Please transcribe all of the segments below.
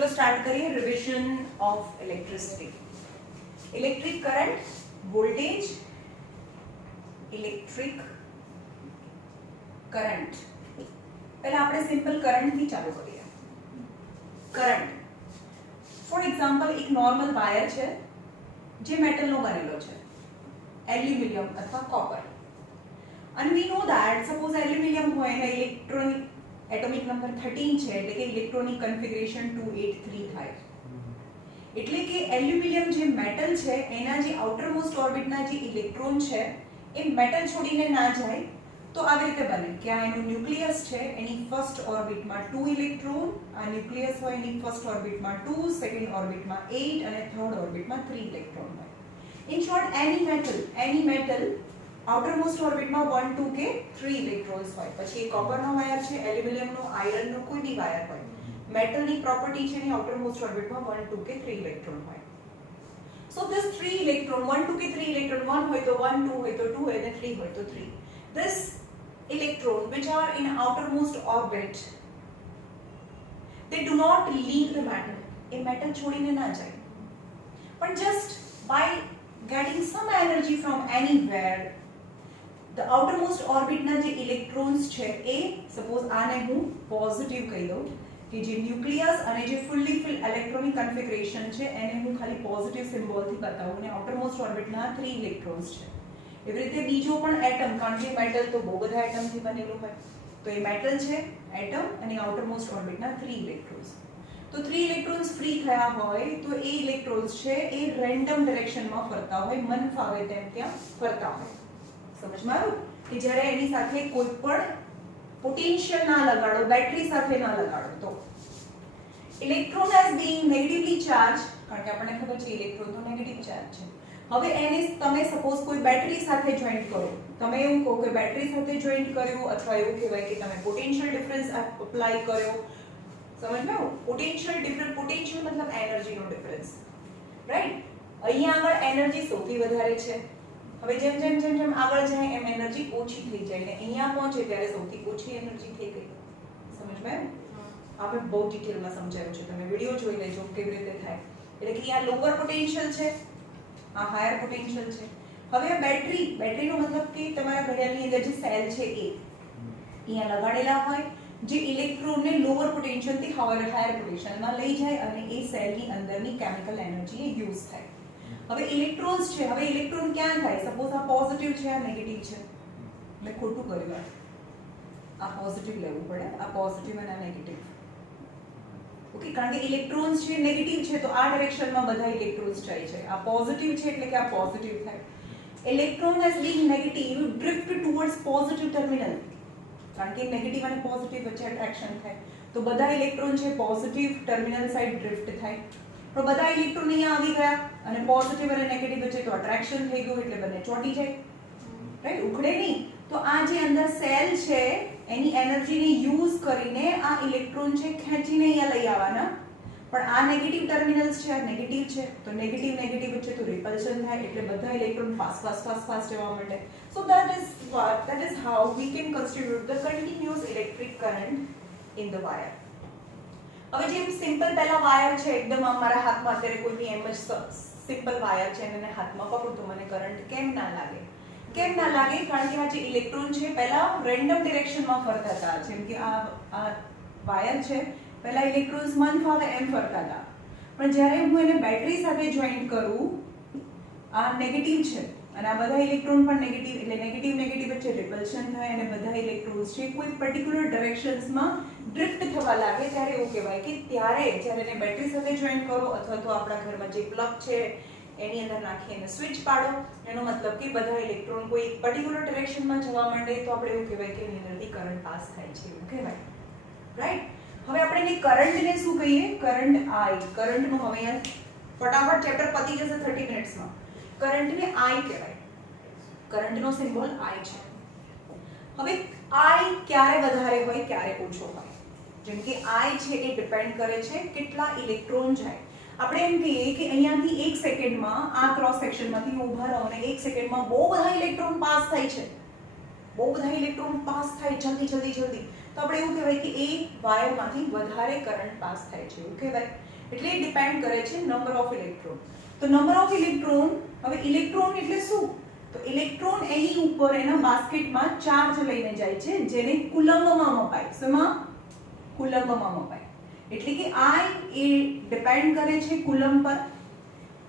चलो स्टार्ट करिए revision of electricity. Electric current, voltage, electric current. पहला આપણે સિમ્પલ કરંટ થી ચાલુ કરીએ. કરંટ ફોર એક્ઝામ્પલ એક નોર્મલ વાયર છે જે મેટલનો બનેલો છે, એલ્યુમિનિયમ અથવા copper. and we know that suppose aluminium હોય અને ઇલેક્ટ્રોનિક એટોમિક નંબર 13 છે એટલે કે ઇલેક્ટ્રોનિક કન્ફિગરેશન 283 થાય. એટલે કે એલ્યુમિનિયમ જે મેટલ છે એના જે આઉટર મોસ્ટ ઓર્બિટના જે ઇલેક્ટ્રોન છે એ મેટલ છોડીને ના જાય તો આવી રીતે બને કે આ એનું ન્યુક્લિયસ છે, એની ફર્સ્ટ ઓર્બિટમાં 2 ઇલેક્ટ્રોન, આ ન્યુક્લિયસ હોય એની ફર્સ્ટ ઓર્બિટમાં 2, સેકન્ડ ઓર્બિટમાં 8 અને થર્ડ ઓર્બિટમાં 3 ઇલેક્ટ્રોન હોય. ઇન શોર્ટ એની મેટલ આઉટર મોસ્ટ ઓર્બિટમાં 1 2 કે 3 ઇલેક્ટ્રોન્સ હોય. પછી એ કોપરનો વાયર છે, એલ્યુમિનિયમનો, આયરનનો કોઈ બી વાયર હોય, મેટલની પ્રોપર્ટી છે એની આઉટર મોસ્ટ ઓર્બિટમાં 1 2 કે 3 ઇલેક્ટ્રોન હોય. સો this 3 ઇલેક્ટ્રોન 1 2 કે 3 ઇલેક્ટ્રોન 1 હોય તો 1, 2 હોય તો 2 અને 3 હોય તો 3. this electron which are in outermost orbit they do not leave the metal. A metal છોડીને ના જાય, પણ just by getting some energy from anywhere the outermost orbit ના જે ઇલેક્ટ્રોન્સ છે એ સપોઝ આને હું પોઝિટિવ કહી દઉં કે જે ન્યુક્લિયસ અને જે ફુલ્લી ફિલ ઇલેક્ટ્રોનિક કન્ફિગરેશન છે એને હું ખાલી પોઝિટિવ સિમ્બોલથી બતાવું અને આઉટરમોસ્ટ ઓર્બિટના 3 ઇલેક્ટ્રોન્સ છે. એવી રીતે બીજો પણ એટમ, કારણ કે મેટલ તો બહુ બધા એટમથી બનેલું હોય, તો એ મેટલ છે એટમ અને આઉટરમોસ્ટ ઓર્બિટના 3 ઇલેક્ટ્રોન્સ. તો 3 ઇલેક્ટ્રોન્સ ફ્રી થયા હોય તો એ ઇલેક્ટ્રોન્સ છે એ રેન્ડમ ડિરેક્શનમાં ફરતા હોય, મન ફાવે તેમ ત્યાં ફરતા હોય. સમજમાં આવ્યું કે જ્યારે એની સાથે કોઈ પણ પોટેન્શિયલ ના લગાડો, બેટરી સાથે ના લગાડો તો electron as being negatively charge, કારણ કે આપણને ખબર છે ઇલેક્ટ્રોન તો નેગેટિવ ચાર્જ છે. હવે એને તમે સપોઝ કોઈ બેટરી સાથે જોઈન્ટ કરો, તમે એવું કહો કે બેટરી સાથે જોઈન્ટ કર્યું અથવા એવું કહેવાય કે તમે પોટેન્શિયલ ડિફરન્સ એપ્લાય કર્યો. સમજમાં? પોટેન્શિયલ ડિફરન્સ, પોટેન્શિયલ મતલબ એનર્જીનો ડિફરન્સ, રાઈટ? અહીંયા આગળ એનર્જી સૌથી વધારે છે. હવે જેમ જેમ જેમ જેમ આગળ જાય એમ એનર્જી ઓછી થઈ જાય ને અહીંયા પહોંચે ત્યારે સૌથી ઓછી એનર્જી થઈ ગઈ. સમજમાં? આપણે બહુ ડિટેલમાં સમજાવ્યું છે, તમે વિડિયો જોઈ લેજો કેવી રીતે થાય. એટલે કે આ લોઅર પોટેન્શિયલ છે, આ હાયર પોટેન્શિયલ છે. હવે આ બેટરીનો મતલબ કે તમારા ઘડિયાળની અંદર જે સેલ છે એ અહીંયા લગાડેલા હોય જે ઇલેક્ટ્રોનને લોઅર પોટેન્શિયલથી હાયર પોટેન્શિયલમાં લઈ જાય અને એ સેલની અંદરની કેમિકલ એનર્જી એ યુઝ થાય. હવે ઇલેક્ટ્રોન્સ છે, હવે ઇલેક્ટ્રોન ક્યાં થાય? સપોઝ આ પોઝિટિવ છે, આ નેગેટિવ છે. મેં ખોટું કર્યું, આ પોઝિટિવ લેવું પડે, આ પોઝિટિવ અને આ નેગેટિવ. ઓકે, કારણ કે ઇલેક્ટ્રોન્સ છે નેગેટિવ છે તો આ ડિરેક્શનમાં બધા ઇલેક્ટ્રોન્સ જાય છે. આ પોઝિટિવ છે એટલે કે આ પોઝિટિવ થાય. Electron as being negative drift towards positive terminal, કારણ કે નેગેટિવ અને પોઝિટિવ વચ્ચે એટ્રેક્શન થાય તો બધા ઇલેક્ટ્રોન છે પોઝિટિવ ટર્મિનલ સાઈડ ડ્રિફ્ટ થાય. તો બધા ઇલેક્ટ્રોન અહીંયા આવી ગયા અને પોઝિટિવ અને નેગેટિવ વચ્ચે તો એટ્રેક્શન થઈ ગયું એટલે બંને ચોંટી જાય, રાઈટ? ઉખડે નહીં. તો આ જે અંદર સેલ છે એની એનર્જીને યુઝ કરીને આ ઇલેક્ટ્રોન છે ખેંચીને અહીંયા લઈ આવવાના, પણ આ નેગેટિવ ટર્મિનલ્સ છે, આ નેગેટિવ છે તો નેગેટિવ વચ્ચે તો રિપલ્શન થાય એટલે બધા ઇલેક્ટ્રોન ફાસ્ટ જવા માંડે. સો that is how we can constitute the continuous electric current in the wire. હવે જેમ સિમ્પલ પહેલા વાયર છે એકદમ મારા હાથમાં અત્યારે કોઈ બી એમ જ સિમ્પલ વાયર છે અને એને હાથમાં પકડું તો મને કરંટ કેમ ના લાગે? કારણ કે આ જે ઇલેક્ટ્રોન છે પહેલા રેન્ડમ ડિરેક્શનમાં ફરતા હતા. જેમ કે આ વાયર છે પહેલા ઇલેક્ટ્રોન્સ મન ફાવે એમ ફરતા હતા, પણ જ્યારે હું એને બેટરી સાથે જોઈન્ટ કરું, આ નેગેટિવ છે અને આ બધા ઇલેક્ટ્રોન પણ નેગેટિવ, એટલે નેગેટિવ વચ્ચે રિપલ્શન થાય અને બધા ઇલેક્ટ્રોન્સ છે કોઈ પર્ટિક્યુલર ડિરેક્શન્સમાં ડ્રિફ્ટ થવા લાગે ત્યારે એવું કહેવાય કે ત્યારે જ્યારે એને બેટરી સાથે જોઈન્ટ કરો અથવા તો આપણા ઘરમાં જે પ્લગ છે એની અંદર નાખી અને સ્વિચ પાડો, એનો મતલબ કે બધા ઇલેક્ટ્રોન કોઈ પર્ટિક્યુલર ડિરેક્શનમાં જવા માંડે તો આપણે એવું કહેવાય કે એની અંદરથી કરંટ પાસ થાય છે, એવું કહેવાય, રાઈટ? હવે આપણે એને કરંટને શું કહીએ? Current I. કરંટનું હવે અહીંયા ફટાફટ ચેપ્ટર પતી જશે 30 મિનિટ્સમાં. કરંટને I કહેવાય. કરંટનો સિમ્બોલ I છે. હવે I ક્યારે વધારે હોય ક્યારે ઓછો હોય? જેમ કે I છે એ ડિપેન્ડ કરે છે કેટલા ઇલેક્ટ્રોન જાય. આપણે એમ કહીએ કે અહીંયાથી 1 સેકન્ડમાં આ ક્રોસ સેક્શનમાંથી હું ઊભા રહું અને 1 સેકન્ડમાં બહુ બધા ઇલેક્ટ્રોન પાસ થાય છે, જલ્દી તો આપણે એવું કહેવાય કે એ વાયરમાંથી વધારે કરંટ પાસ થાય છે, એવું કહેવાય. એટલે એ ડિપેન્ડ કરે છે નંબર ઓફ ઇલેક્ટ્રોન. તો નંબર ઓફ ઇલેક્ટ્રોન, હવે ઇલેક્ટ્રોન એટલે શું? તો ઇલેક્ટ્રોન એની ઉપર એના બાસ્કેટમાં ચાર્જ લઈને જાય છે જેને કુલમ્બમાં મપાય. શેમાં? કુલમ્બમાં મપાય. એટલે કે I એ ડિપેન્ડ કરે છે કુલમ્બ પર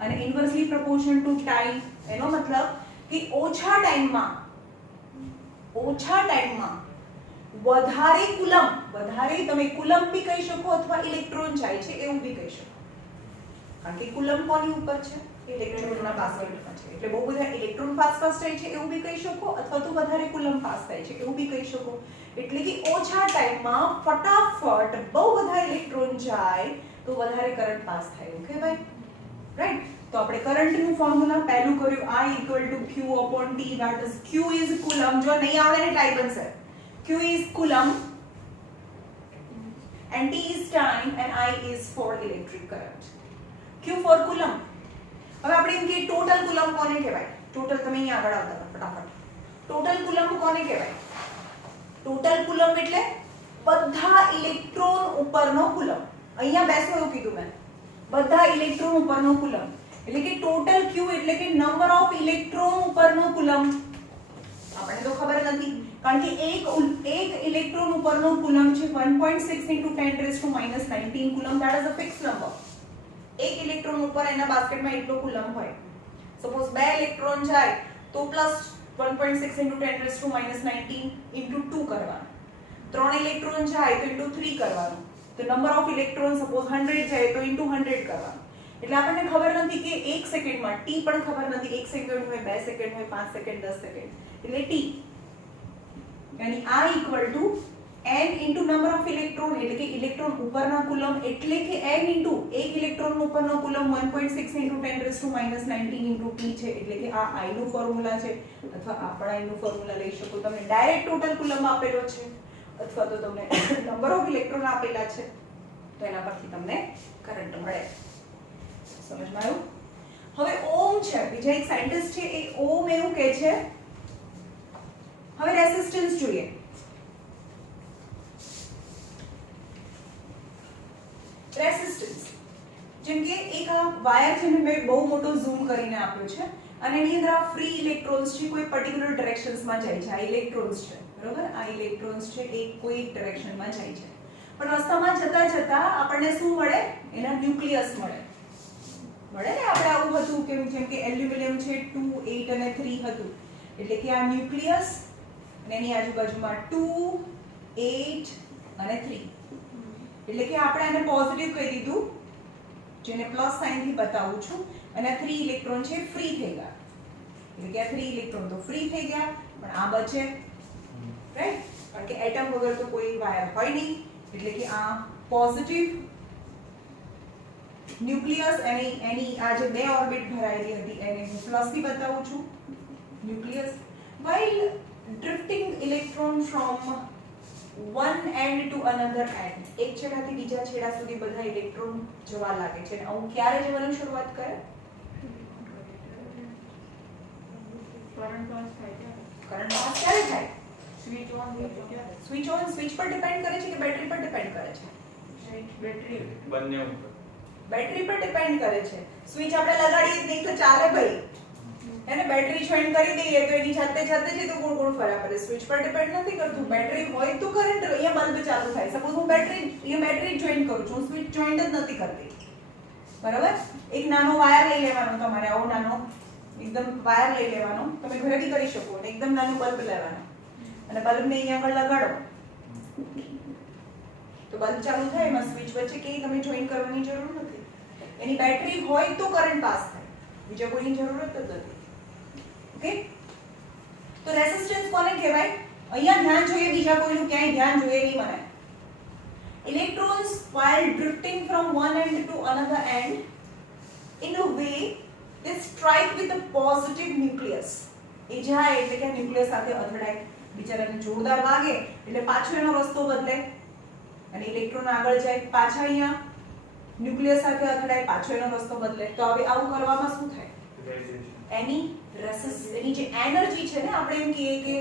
અને ઇન્વર્સલી પ્રોપોર્શન ટુ ટાઈમ. એનો મતલબ કે ઓછા ટાઈમમાં વધારે કુલમ્બ, વધારે તમે કુલમ્બ બી કહી શકો અથવા ઇલેક્ટ્રોન જાય છે એવું બી કહી શકો. કારણ કે કુલમ્બ કોની ઉપર છે? ઇલેક્ટ્રોનના બાસ્કેટમાં છે. એટલે બહુ બધા ઇલેક્ટ્રોન પાસ થાય છે એવું બી કહી શકો અથવા તો વધારે કુલમ્બ પાસ થાય છે એવું બી કહી શકો. એટલે કે ઓછા ટાઈમમાં ફટાફટ બહુ બધા ઇલેક્ટ્રોન જાય તો વધારે કરંટ પાસ થાય. ઓકે ભાઈ, રાઈટ? તો આપણે કરંટનું ફોર્મ્યુલા પહેલું કર્યું I = Q/T. that is Q is coulomb. જો નહીં આવડે ને ટાઈપ બનશે. Q is coulomb and T is time and I is for electric current. Q for coulomb. હવે આપણે એમ કે ટોટલ કુલમ્બ કોને કહેવાય? ટોટલ તમે અહીં આગળ આવતા ફટાફટ. ટોટલ કુલમ્બ કોને કહેવાય? ટોટલ કુલમ્બ એટલે બધા ઇલેક્ટ્રોન ઉપરનો કુલમ્બ. અહીંયા બેસો એવું કીધું મેં. બધા ઇલેક્ટ્રોન ઉપરનો કુલમ્બ. એટલે કે ટોટલ Q એટલે કે નંબર ઓફ ઇલેક્ટ્રોન ઉપરનો કુલમ્બ. આપણને તો ખબર નથી કારણ કે એક ઇલેક્ટ્રોન ઉપરનો કુલમ્બ છે 1.6 × 10⁻⁻19 coulomb. that is a fixed number. એક ઇલેક્ટ્રોન ઉપર એના બાસ્કેટમાં એટલો કુલમ્બ હોય. સપોઝ બે ઇલેક્ટ્રોન જાય તો પ્લસ 1.6 × 10⁻⁻19 × 2 કરવાનું. ત્રણ ઇલેક્ટ્રોન જાય તો × 3 કરવાનું. તો નંબર ઓફ ઇલેક્ટ્રોન સપોઝ 100 જાય તો × 100 કરવાનું. એટલે આપણને ખબર નથી કે 1 સેકન્ડમાં t પણ ખબર નથી 1 સેકન્ડ હોય 2 સેકન્ડ હોય 5 સેકન્ડ 10 સેકન્ડ. એટલે t यानी I = n * number of electron. એટલે કે ઇલેક્ટ્રોન ઉપરના કુલમ્બ એટલે કે n * એક ઇલેક્ટ્રોન ઉપરનો કુલમ્બ 1.6 × 10⁻⁻19 × t છે. એટલે કે આ I નું ફોર્મ્યુલા છે અથવા આપણા I નું ફોર્મ્યુલા લઈ શકો. તમને ડાયરેક્ટ ટોટલ કુલમ્બ આપેલો છે અથવા તો તમને નંબર ઓફ ઇલેક્ટ્રોન આપેલા છે તો એના પરથી તમને કરંટ મળે. સમજમાં આવ્યું? હવે ઓમ છે, બીજા એક સાયન્ટિસ્ટ છે એ ઓમ એવું કહે છે. હવે રેઝિસ્ટન્સ જોઈએ. રેઝિસ્ટન્સ જેમ કે એક આ વાયર છે ને મેં બહુ મોટો ઝૂમ કરીને આપ્યો છે અને એની અંદર આ ફ્રી ઇલેક્ટ્રોન્સ છે કોઈ પર્ટિક્યુલર ડિરેક્શન્સમાં જાય છે. આ ઇલેક્ટ્રોન્સ છે, બરોબર? આ ઇલેક્ટ્રોન્સ છે એ કોઈ ડિરેક્શનમાં જાય છે પણ રસ્તામાં જતા જતા આપણને શું મળે? એના ન્યુક્લિયસ મળે ને. આપણે આવું હતું કેમ કે એલ્યુમિનિયમ છે 2, 8 અને 3 હતું. એટલે કે આ ન્યુક્લિયસ અને એની આજુબાજુમાં 2, 8 અને 3. એટલે કે આપણે આને પોઝિટિવ કહી દીધું જેને પ્લસ સાઇન થી બતાવું છું અને આ 3 ઇલેક્ટ્રોન છે ફ્રી થઈ ગયા. એટલે કે આ 3 ઇલેક્ટ્રોન તો ફ્રી થઈ ગયા પણ આ બચે, રાઈટ? કારણ કે એટમ વગર તો કોઈ વાયર હોય નહીં. એટલે કે આ પોઝિટિવ ન્યુક્લિયસ એની આ જે બે ઓર્બિટ ભરાયેલી હતી એને હું પ્લસ થી બતાવું છું nucleus. while drifting electron from one end to another end. એક છેડાથી બીજા છેડા સુધી બધા ઇલેક્ટ્રોન જવા લાગે છે. આવું ક્યારે જવાની શરૂઆત કરે? કરંટ પાસ ક્યારે થાય? સ્વિચ ઓન પર ડિપેન્ડ કરે છે કે બેટરી પર ડિપેન્ડ કરે છે? બંને ઉપર. બેટરી પર ડિપેન્ડ કરે છે. સ્વિચ આપણે લગાડીએ નહીં તો ચાલે ભાઈ, એને બેટરી જોઈન કરી દઈએ તો એની જાતે છે તો ગોળ ફરવા પડે. સ્વિચ પર ડિપેન્ડ નથી કરતું. બેટરી હોય તો કરંટ અહીંયા બલ્બ ચાલુ થાય. સપોઝ હું બેટરી જોઈન કરું છું, સ્વિચ જોઈન જ નથી કરતી, બરાબર? એક નાનો વાયર લઈ લેવાનો તમારે, આવો નાનો એકદમ વાયર લઈ લેવાનો. તમે ઘરે બી કરી શકો. અને એકદમ નાનો બલ્બ લેવાનો અને બલ્બને અહીંયા આગળ લગાડો તો બલ્બ ચાલુ થાય. એમાં સ્વિચ વચ્ચે કે તમે જોઈન કરવાની જરૂર નથી. એની બેટરી હોય તો કરંટ પાસ થાય, બીજા કોઈની જરૂરત જ નથી. ઓકે? તો રેઝિસ્ટન્સ કોને કહેવાય? અહીંયા ધ્યાન જોઈએ, બીજા કોઈનું ક્યાંય ધ્યાન જોઈએ નહીં મને. Electrons while drifting from one end to another end in a way they strike with a positive nucleus. એ જાય એટલે કે ન્યુક્લિયસ સાથે અથડાય, બિચારાને જોરદાર વાગે એટલે પાછો એનો રસ્તો બદલે અને ઇલેક્ટ્રોન આગળ જાય, પાછા અહીંયા ન્યુક્લિયસ સાથે અથડાય, પાછો એનો રસ્તો બદલે. તો હવે આવું કરવામાં શું થાય? એની જે એનર્જી છે ને, આપણે એમ કહીએ કે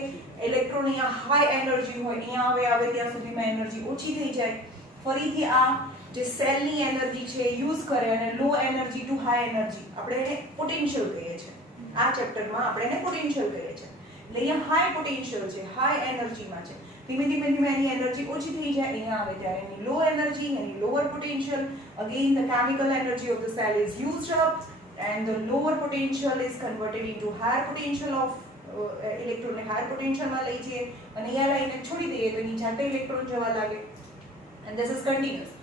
ઇલેક્ટ્રોન અહીંયા હાઈ એનર્જી હોય, અહીંયા આવે ત્યાં સુધીમાં એનર્જી ઓછી થઈ જાય. ફરીથી આ જે સેલની એનર્જી છે યુઝ કરે અને લો એનર્જી ટુ હાઈ એનર્જી આપણે એને પોટેન્શિયલ કહીએ છીએ. આ ચેપ્ટરમાં આપણે એને પોટેન્શિયલ કહીએ છીએ. એટલે અહીંયા હાઈ પોટેન્શિયલ છે, હાઈ એનર્જીમાં છે. ધીમે ધીમે એની એનર્જી ઓછી થઈ જાય, અહીંયા આવે ત્યારે એની લો એનર્જી, એની lower potential. Again the chemical energy of the cell is used up and the lower potential is converted into higher potential of electron ને higher potential માં લઈ જઈએ અને અહીંયા લઈને છોડી દઈએ તો એની જાતે ઇલેક્ટ્રોન જવા લાગે and this is continuous.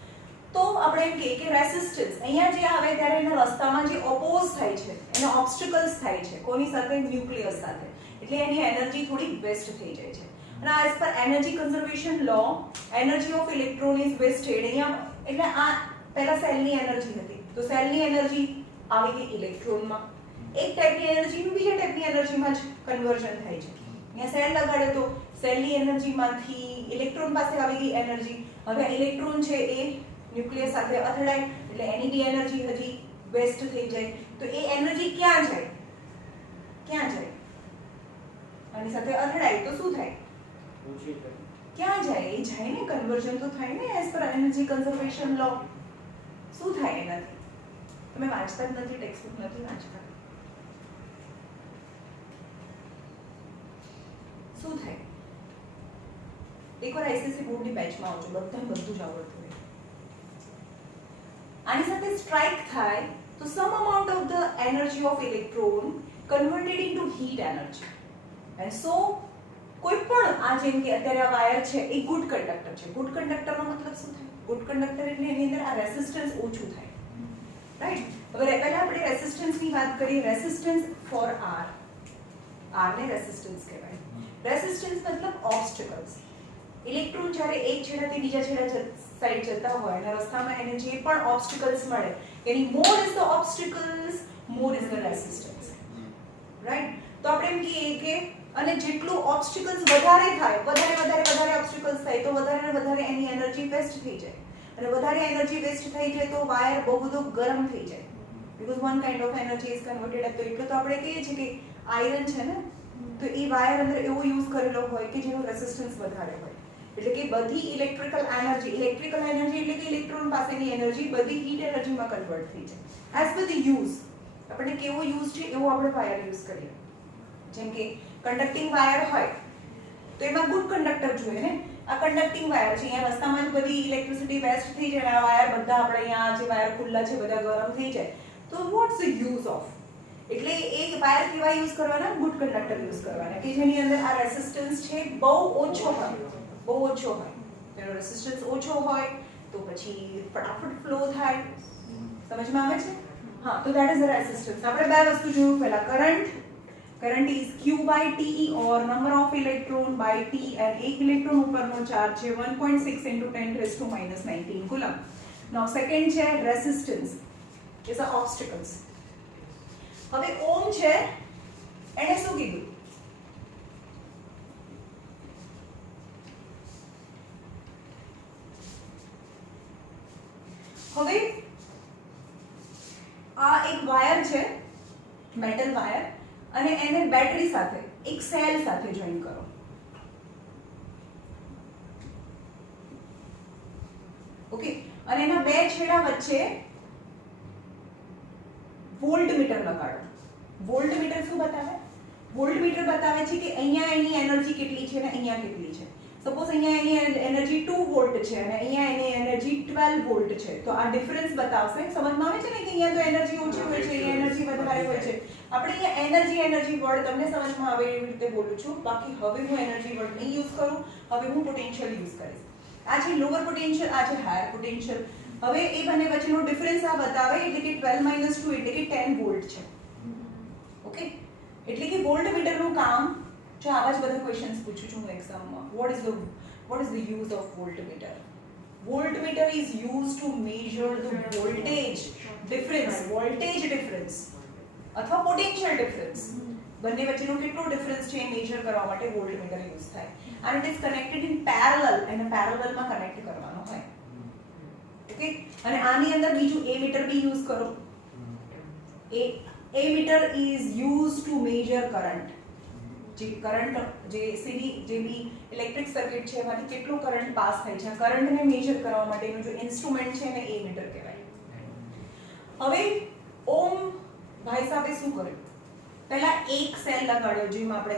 તો આપણે એમ કહીએ કે રેસિસ્ટન્સ અહીંયા જે આવે ત્યારે એના રસ્તામાં જે ઓપોઝ થાય છે, એના ઓબ્સ્ટિકલ્સ થાય છે, કોની સાથે? ન્યુક્લિયસ સાથે. એટલે એની એનર્જી થોડી વેસ્ટ થઈ જાય છે. અને as per energy conservation law, energy of electron is wasted. અહીંયા એટલે આ પહેલા સેલની એનર્જી હતી, તો સેલની એનર્જી આવી ગઈ ઇલેક્ટ્રોનમાં. એક ટાઈપની એનર્જીનું બીજા ટાઈપની એનર્જીમાં જ કન્વર્ઝન થાય છે. અહીંયા સેલ લગાડે તો સેલની એનર્જીમાંથી ઇલેક્ટ્રોન પાસે આવી ગઈ એનર્જી. હવે ઇલેક્ટ્રોન છે એ ન્યુક્લિયસ સાથે અથડાય એટલે એની બી એનર્જી હજી વેસ્ટ થઈ જાય. તો એ એનર્જી ક્યાં જાય? ક્યાં જાય? આની સાથે અથડાય તો શું થાય? ક્યાં જાય? એ જાય ને, કન્વર્ઝન તો થાય ને એઝ પર એનર્જી કન્ઝર્વેશન લો. શું થાય એનાથી? તમે વાંચતા જ નથી, ટેક્સ્ટબુક નથી વાંચતા. શું થાય? એકવાર આઈસીસી બોર્ડની બેચમાં આવજો, બધાને બધું જ આવડતું હોય. આની સાથે સ્ટ્રાઇક થાય તો some amount of the energy of electron converted into heat energy. And so કોઈ પણ આ જેમ કે અત્યારે આ વાયર છે એ ગુડ કંડક્ટર છે. ગુડ કંડક્ટરનો મતલબ શું થાય? ગુડ કંડક્ટર એટલે એની અંદર આ રેસિસ્ટન્સ ઓછું થાય, રાઈટ? હવે પહેલા આપણે રેસિસ્ટન્સની વાત કરીએ. રેસિસ્ટન્સ ફોર આર, આર ને રેસિસ્ટન્સ કહેવાય. રેસિસ્ટન્સ મતલબ ઓબ્સ્ટિકલ્સ. ઇલેક્ટ્રોન જ્યારે એક છેડાથી બીજા છેડા સાઈડ જતા હોય અને રસ્તામાં એને જે પણ ઓબ્સ્ટિકલ્સ મળે, એની more is the obstacles, more is the resistance, right? તો આપણે એમ કહીએ કે અને જેટલું ઓબ્સ્ટિકલ્સ વધારે થાય, વધારે ઓબ્સ્ટિકલ્સ થાય તો વધારે એની એનર્જી વેસ્ટ થઈ જાય. અને વધારે એનર્જી વેસ્ટ થઈ જાય તો વાયર બહુ બધો ગરમ થઈ જાય, because one kind of energy is converted. તો એટલું તો આપણે કહીએ છીએ કે આયરન છે ને, તો એ વાયર અંદર એવો યુઝ કરેલો હોય કે જેનો રેસિસ્ટન્સ વધારે હોય. એટલે કે બધી ઇલેક્ટ્રિકલ એનર્જી એટલે કે ઇલેક્ટ્રોન પાસેની એનર્જી બધી હીટ એનર્જીમાં કન્વર્ટ થઈ જાય. એઝ પર ધ યુઝ, આપણે કેવો યુઝ છે એવો આપણે વાયર યુઝ કરીએ. જેમ કે કન્ડક્ટિંગ વાયર હોય તો એમાં ગુડ કંડક્ટર જોઈએ ને. આ કન્ડક્ટિંગ વાયર છે, અહીંયા રસ્તામાં જ બધી ઇલેક્ટ્રિસિટી વેસ્ટ થઈ જાય, આ વાયર બધા આપણે અહીંયા જે વાયર ખુલ્લા છે બધા ગરમ થઈ જાય. તો વોટ્સ ધ યુઝ ઓફ? એટલે એ વાયર કેવા યુઝ કરવાના? ગુડ કંડક્ટર યુઝ કરવાના કે જેની અંદર આ રેસિસ્ટન્સ છે બહુ ઓછો હોય. તેનો રેસિસ્ટન્સ ઓછો હોય તો પછી ફટાફટ ફ્લો થાય. સમજમાં આવે છે? હા, તો ધેટ ઇઝ ધ રેસિસ્ટન્સ. આપણે બે વસ્તુ જોયું. પહેલા current is Q by T or number of electron by T, and એક ઇલેક્ટ્રોન ઉપરનો ચાર્જ છે 1.6 into 10⁻⁹ કુલમ. નાઉ સેકન્ડ છે રેસિસ્ટન્સ ઇઝ અ ઓબ્સ્ટિકલ્સ. હવે ઓમ છે, એને શું કીધું? હવે આ એક વાયર છે, મેટલ વાયર, અને એને બેટરી સાથે એક સેલ સાથે જોઈન કરો. ઓકે, અને એના બે છેડા વચ્ચે વોલ્ટમીટર લગાડો. વોલ્ટમીટર શું બતાવે? વોલ્ટમીટર બતાવે છે કે અહીંયા એની એનર્જી કેટલી છે અને અહીંયા કેટલી છે. સપોઝ અહીંયા એની એનર્જી 2 વોલ્ટ છે અને અહીંયા એની એનર્જી 12 વોલ્ટ છે. તો આ ડિફરન્સ બતાવશે. સમજમાં આવે છે ને કે અહીંયા તો એનર્જી ઓછી હોય છે, અહીંયા એનર્જી વધારે હોય છે. આપણે અહીંયા એનર્જી વર્ડ તમને સમજમાં આવે એવી રીતે બોલું છું. બાકી હવે હું એનર્જી વર્ડ નહીં યુઝ કરું, હવે હું પોટેન્શિયલ યુઝ કરીશ. આ છે લોઅર પોટેન્શિયલ, આ છે હાયર પોટેન્શિયલ. હવે એ બંને વચ્ચેનો ડિફરન્સ આ બતાવે એટલે કે 12 - 2 એટલે કે 10 વોલ્ટ છે. ઓકે, એટલે કે વોલ્ટમીટરનું કામ, જો આવા જ બધા ક્વેશ્ચન્સ પૂછું છું હું એક્ઝામમાં. what is the use of voltmeter? Voltmeter is used to measure the voltage difference અથવા potential difference. બંને વચ્ચેનો કેટલો ડિફરન્સ છે એ મેજર કરવા માટે વોલ્ટમીટર યુઝ થાય. and it is connected in parallel, અને પેરેલલમાં કનેક્ટ કરવાનો હોય. ઓકે, અને આની અંદર બીજું એ મીટર બી યુઝ કરો. A meter is used to measure current. જે કરંટ જે સીડી જે બી ઇલેક્ટ્રિક સર્કિટ છે એમાંથી કેટલો કરંટ પાસ થાય છે, કરંટને મેજર કરવા માટેનું જો ઇન્સ્ટ્રુમેન્ટ છે એને એમીટર કહેવાય। હવે ઓમ ભાઈ સાહેબે શું કર્યું, પહેલા એક સેલ લગાડ્યો, જેમ આપણે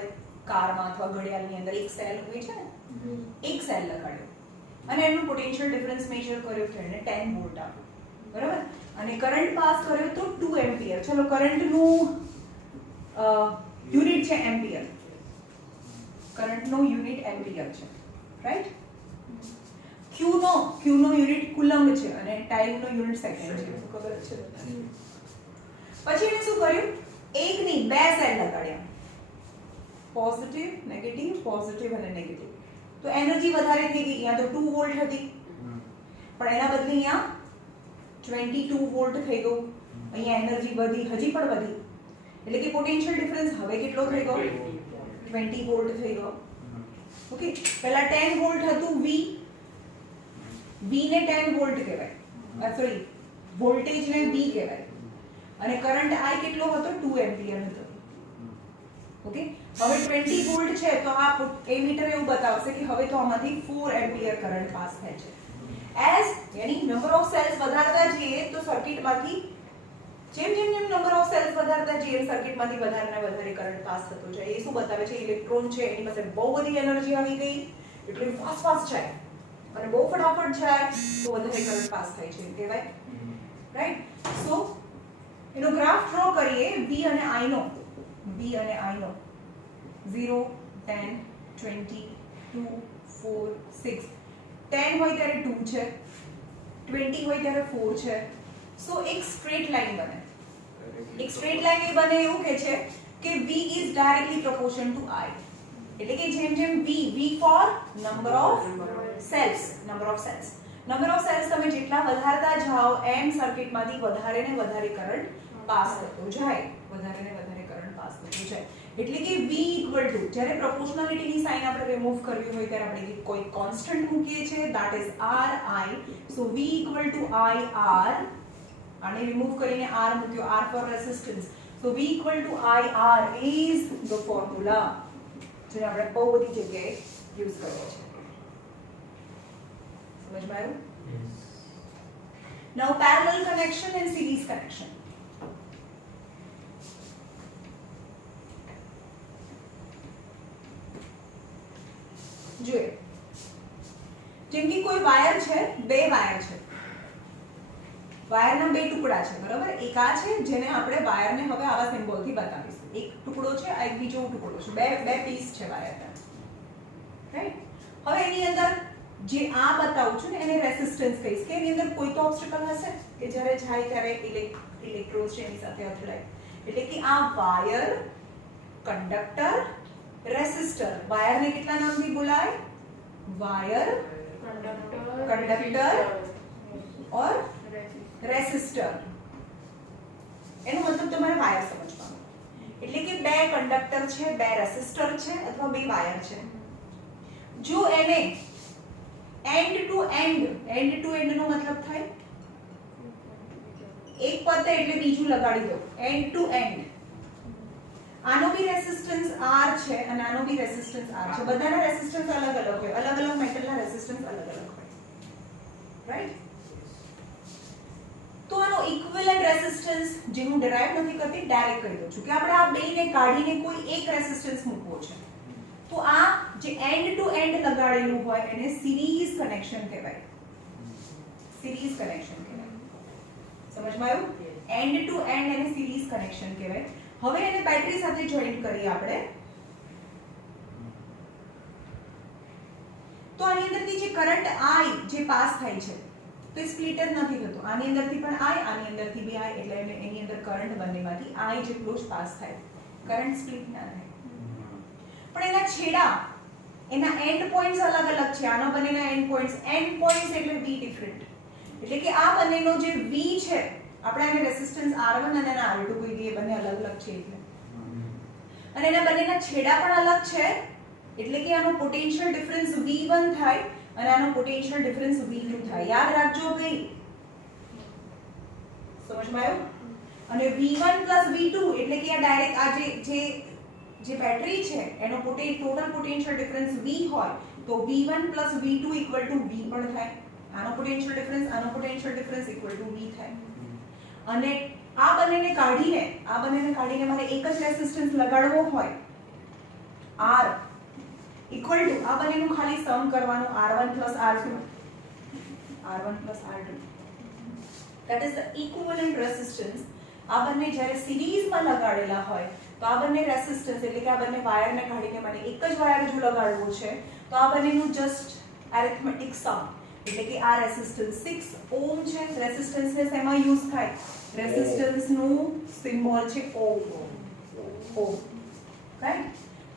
કારમાં અથવા ઘડિયાળની અંદર એક સેલ હોય છે ને, એક સેલ લગાડ્યો અને એનું પોટેન્શિયલ ડિફરન્સ મેજર કર્યો તો એને 10 વોલ્ટ આપ્યો, બરાબર, અને કરંટ પાસ કર્યો તો 2 એમ્પિયર। ચલો કરંટનું યુનિટ છે એમ્પિયર, કરંટનો યુનિટ એમ્પિયર છે, રાઈટ। Q નો યુનિટ કુલમ્બ છે અને ટાઈમનો યુનિટ સેકન્ડ છે, ખબર છે। પછી એને શું કર્યું, એક નહીં બે સેલ લગાડ્યા, પોઝિટિવ નેગેટિવ પોઝિટિવ અને નેગેટિવ, તો એનર્જી વધારે થઈ ગઈ। અહીંયા તો 2 વોલ્ટ હતી પણ એના બદલે અહીંયા 22 વોલ્ટ થઈ ગયું, અહીંયા એનર્જી વધી, હજી પણ વધી, એટલે કે પોટેન્શિયલ ડિફરન્સ હવે કેટલો થઈ ગયો, 20 વોલ્ટ થઈ ગયો। ઓકે, પહેલા 10 વોલ્ટ હતું V ને 10 વોલ્ટ કહેવાય, સોરી વોલ્ટેજ ને V કહેવાય, અને કરંટ I કેટલો હતો, 2 એમ્પિયર હતો। ઓકે, હવે 20 વોલ્ટ છે તો આ એમીટર એવું બતાવશે કે હવે તો આમાંથી 4 એમ્પિયર કરંટ પાસ થાય છે। એઝ યાની નંબર ઓફ સેલ્સ વધારતા જઈએ તો સર્કિટમાંથી જેમ નંબર ઓફ સેલ્સ વધારતા જઈએ સર્કિટમાંથી વધારે ને વધારે કરંટ પાસ થતો જાય। એ શું બતાવે છે, ઇલેક્ટ્રોન છે એની પાસે બહુ બધી એનર્જી આવી ગઈ એટલે ફાસ્ટ જાય અને બહુ ફટાફટ જાય તો વધારે કરંટ પાસ થાય છે કહેવાય, રાઈટ। સો એનો ગ્રાફ ડ્રો કરીએ V અને I નો, 0 10 20 2 4 6, 10 હોય ત્યારે 2 છે, 20 હોય ત્યારે 4 છે, સો એક સ્ટ્રેટ લાઈન બને। એક સ્ટ્રેટ લાઈન એ બને એવું કે છે કે V is directly proportion to I, એટલે કે જેમ V for number of cells, number of cells તમે જેટલા વધારતા જાઓ એમ સર્કિટમાંથી વધારે ને વધારે કરંટ પાસ થતો જાય, વધારે ને વધારે કરંટ પાસ થતો જાય, એટલે કે V equal to, જ્યારે પ્રોપોર્શનાલિટીની સાઇન આપણે રિમૂવ કરવી હોય ત્યારે આપણે કોઈ કોન્સ્ટન્ટ મૂકીએ છીએ, that is RI, so V equal to IR, આને રિમૂવ કરીને R મૂક્યો, R for resistance, so V equal to IR is the formula જેને આપણે બહુ બધી જગ્યાએ યુઝ કરીએ છીએ। સમજમાં આવ્યું? Now parallel connection and series connection. જોઈએ, જેમ કે કોઈ વાયર છે, બે વાયર છે, વાયરના બે ટુકડા છે, બરાબર, એક આ છે જેને આપણે વાયરને હવે આવા સિમ્બોલથી બતાવીશું, એક ટુકડો છે આ એક બીજો ટુકડો છે, બે પીસ છે વાયરના, રાઈટ। હવે એની અંદર જે આ બતાવું છું ને એને રેસિસ્ટન્સ કહીશ કે એની અંદર કોઈ તો ઓબ્સ્ટેકલ હશે કે જ્યારે જાય ત્યારે ઇલેક્ટ્રોડ છે એની સાથે અથડાય, એટલે કે આ વાયર, કંડક્ટર, રેસિસ્ટર, વાયરને કેટલા નામથી બોલાય, વાયર, કંડક્ટર और રેસિસ્ટર। એનો મતલબ તમારે વાયર સમજવાનો, એટલે કે બે કંડક્ટર છે, બે રેસિસ્ટર છે અથવા બે વાયર છે, જો એને એન્ડ ટુ એન્ડ નો મતલબ થાય એક પતે એટલે બીજું લગાડી દો, એન્ડ ટુ એન્ડ, આનો બી રેસિસ્ટન્સ R છે અને આનો બી રેસિસ્ટન્સ R છે, બધાના રેસિસ્ટન્સ અલગ અલગ હોય, અલગ અલગ મેટલના રેસિસ્ટન્સ અલગ અલગ હોય, રાઈટ। તો આનો ઇક્વિવેલન્ટ રેસિસ્ટન્સ જે હું ડિરાઈવ નથી કરતી, ડાયરેક્ટ કહી દઉં છું કે આપણે આ બેને કાઢીને કોઈ એક રેસિસ્ટન્સ મૂકવો છે, તો આ જે એન્ડ ટુ એન્ડ લગાડેલું હોય એને સિરીઝ કનેક્શન કહેવાય, સિરીઝ કનેક્શન કહેવાય। સમજમાં આવ્યું? એન્ડ ટુ એન્ડ એને સિરીઝ કનેક્શન કહેવાય। હવે એને બેટરી સાથે જોઈન્ટ કરીએ આપણે, તો આની અંદરથી જે કરંટ I જે પાસ થાય છે તો સ્પ્લિટ જ નથી થતો, આની અંદરથી પણ I, આની અંદરથી બી I, એટલે એની અંદર કરંટ બંનેમાંથી I જેટલો જ પાસ થાય, કરંટ સ્પ્લિટ ના થાય। પણ એના છેડા, એના એન્ડ પોઈન્ટ્સ અલગ અલગ છે, આના બંનેના એન્ડ પોઈન્ટ્સ એટલે V ડિફરન્ટ, એટલે કે આ બંનેનો જે V છે, આપણે આને રેસિસ્ટન્સ R1 અને R2 કહી દઈએ, બંને અલગ અલગ છે એટલે, અને એના બંનેના છેડા પણ અલગ છે, એટલે કે આનો પોટેન્શિયલ ડિફરન્સ V1 થાય અને આનો પોટેન્શિયલ ડિફરન્સ V2 થાય, યાદ રાખજો ભાઈ, સમજમાં આવ્યું? અને V1 V2 એટલે કે આ ડાયરેક્ટ આ જે બેટરી છે એનો ટોટલ પોટેન્શિયલ ડિફરન્સ V હોય તો V1 + V2 = V પણ થાય. આનો potential difference equal to V થાય. અને આ બંનેને કાઢીને મારે એક જ રેઝિસ્ટન્સ લગાડવો હોય R ઇક્વલ ટુ આ બંનેનું ખાલી સમ કરવાનું R1 + R2 that is the equivalent resistance. આ બંને જ્યારે સિરીઝમાં લગાડેલા હોય તો આ બંને રેઝિસ્ટન્સ એટલે કે આ બંને વાયરને કાઢીને મને એક જ વાયર જો લગાડવો છે તો આ બંનેનું જસ્ટ એરિથમેટિક સમ એટલે કે આ રેઝિસ્ટન્સ 6 ઓહમ છે. રેઝિસ્ટન્સને શેમાં યુઝ થાય? રેઝિસ્ટન્સનું સિમ્બોલ છે ઓહમ, રાઈટ?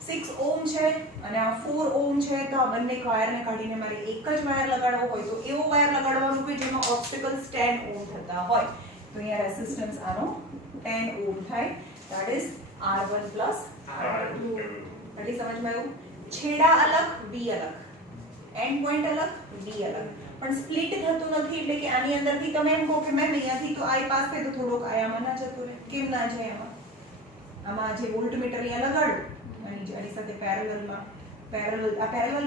6 ઓહમ છે અને આ 4 ઓહમ છે તો આ બંને વાયરને કાઢીને મારે એક જ વાયર લગાડવો હોય તો એવો વાયર લગાડવાનો કે જેમાં ઓબ્સ્ટેકલ્સ 10 ઓહમ થતા હોય તો અહીંયા રેઝિસ્ટન્સ આનો 10 ઓહમ થાય. That is R1 + R2. એટલે સમજમાં આવ્યું? છેડા અલગ, V અલગ, એન્ડ પોઈન્ટ અલગ, V અલગ, પણ સ્પ્લિટ થતું નથી. એટલે કે આની અંદરથી તમે એમ કહો કે મેમ અહીંયાથી તો આઈ પાસ થાય તો થોડોક આયામાં ના જતો રહે. કેમ ના જાય? આમાં જે વોલ્ટમીટર અહીંયા લગાડું આની સાથે પેરેલલ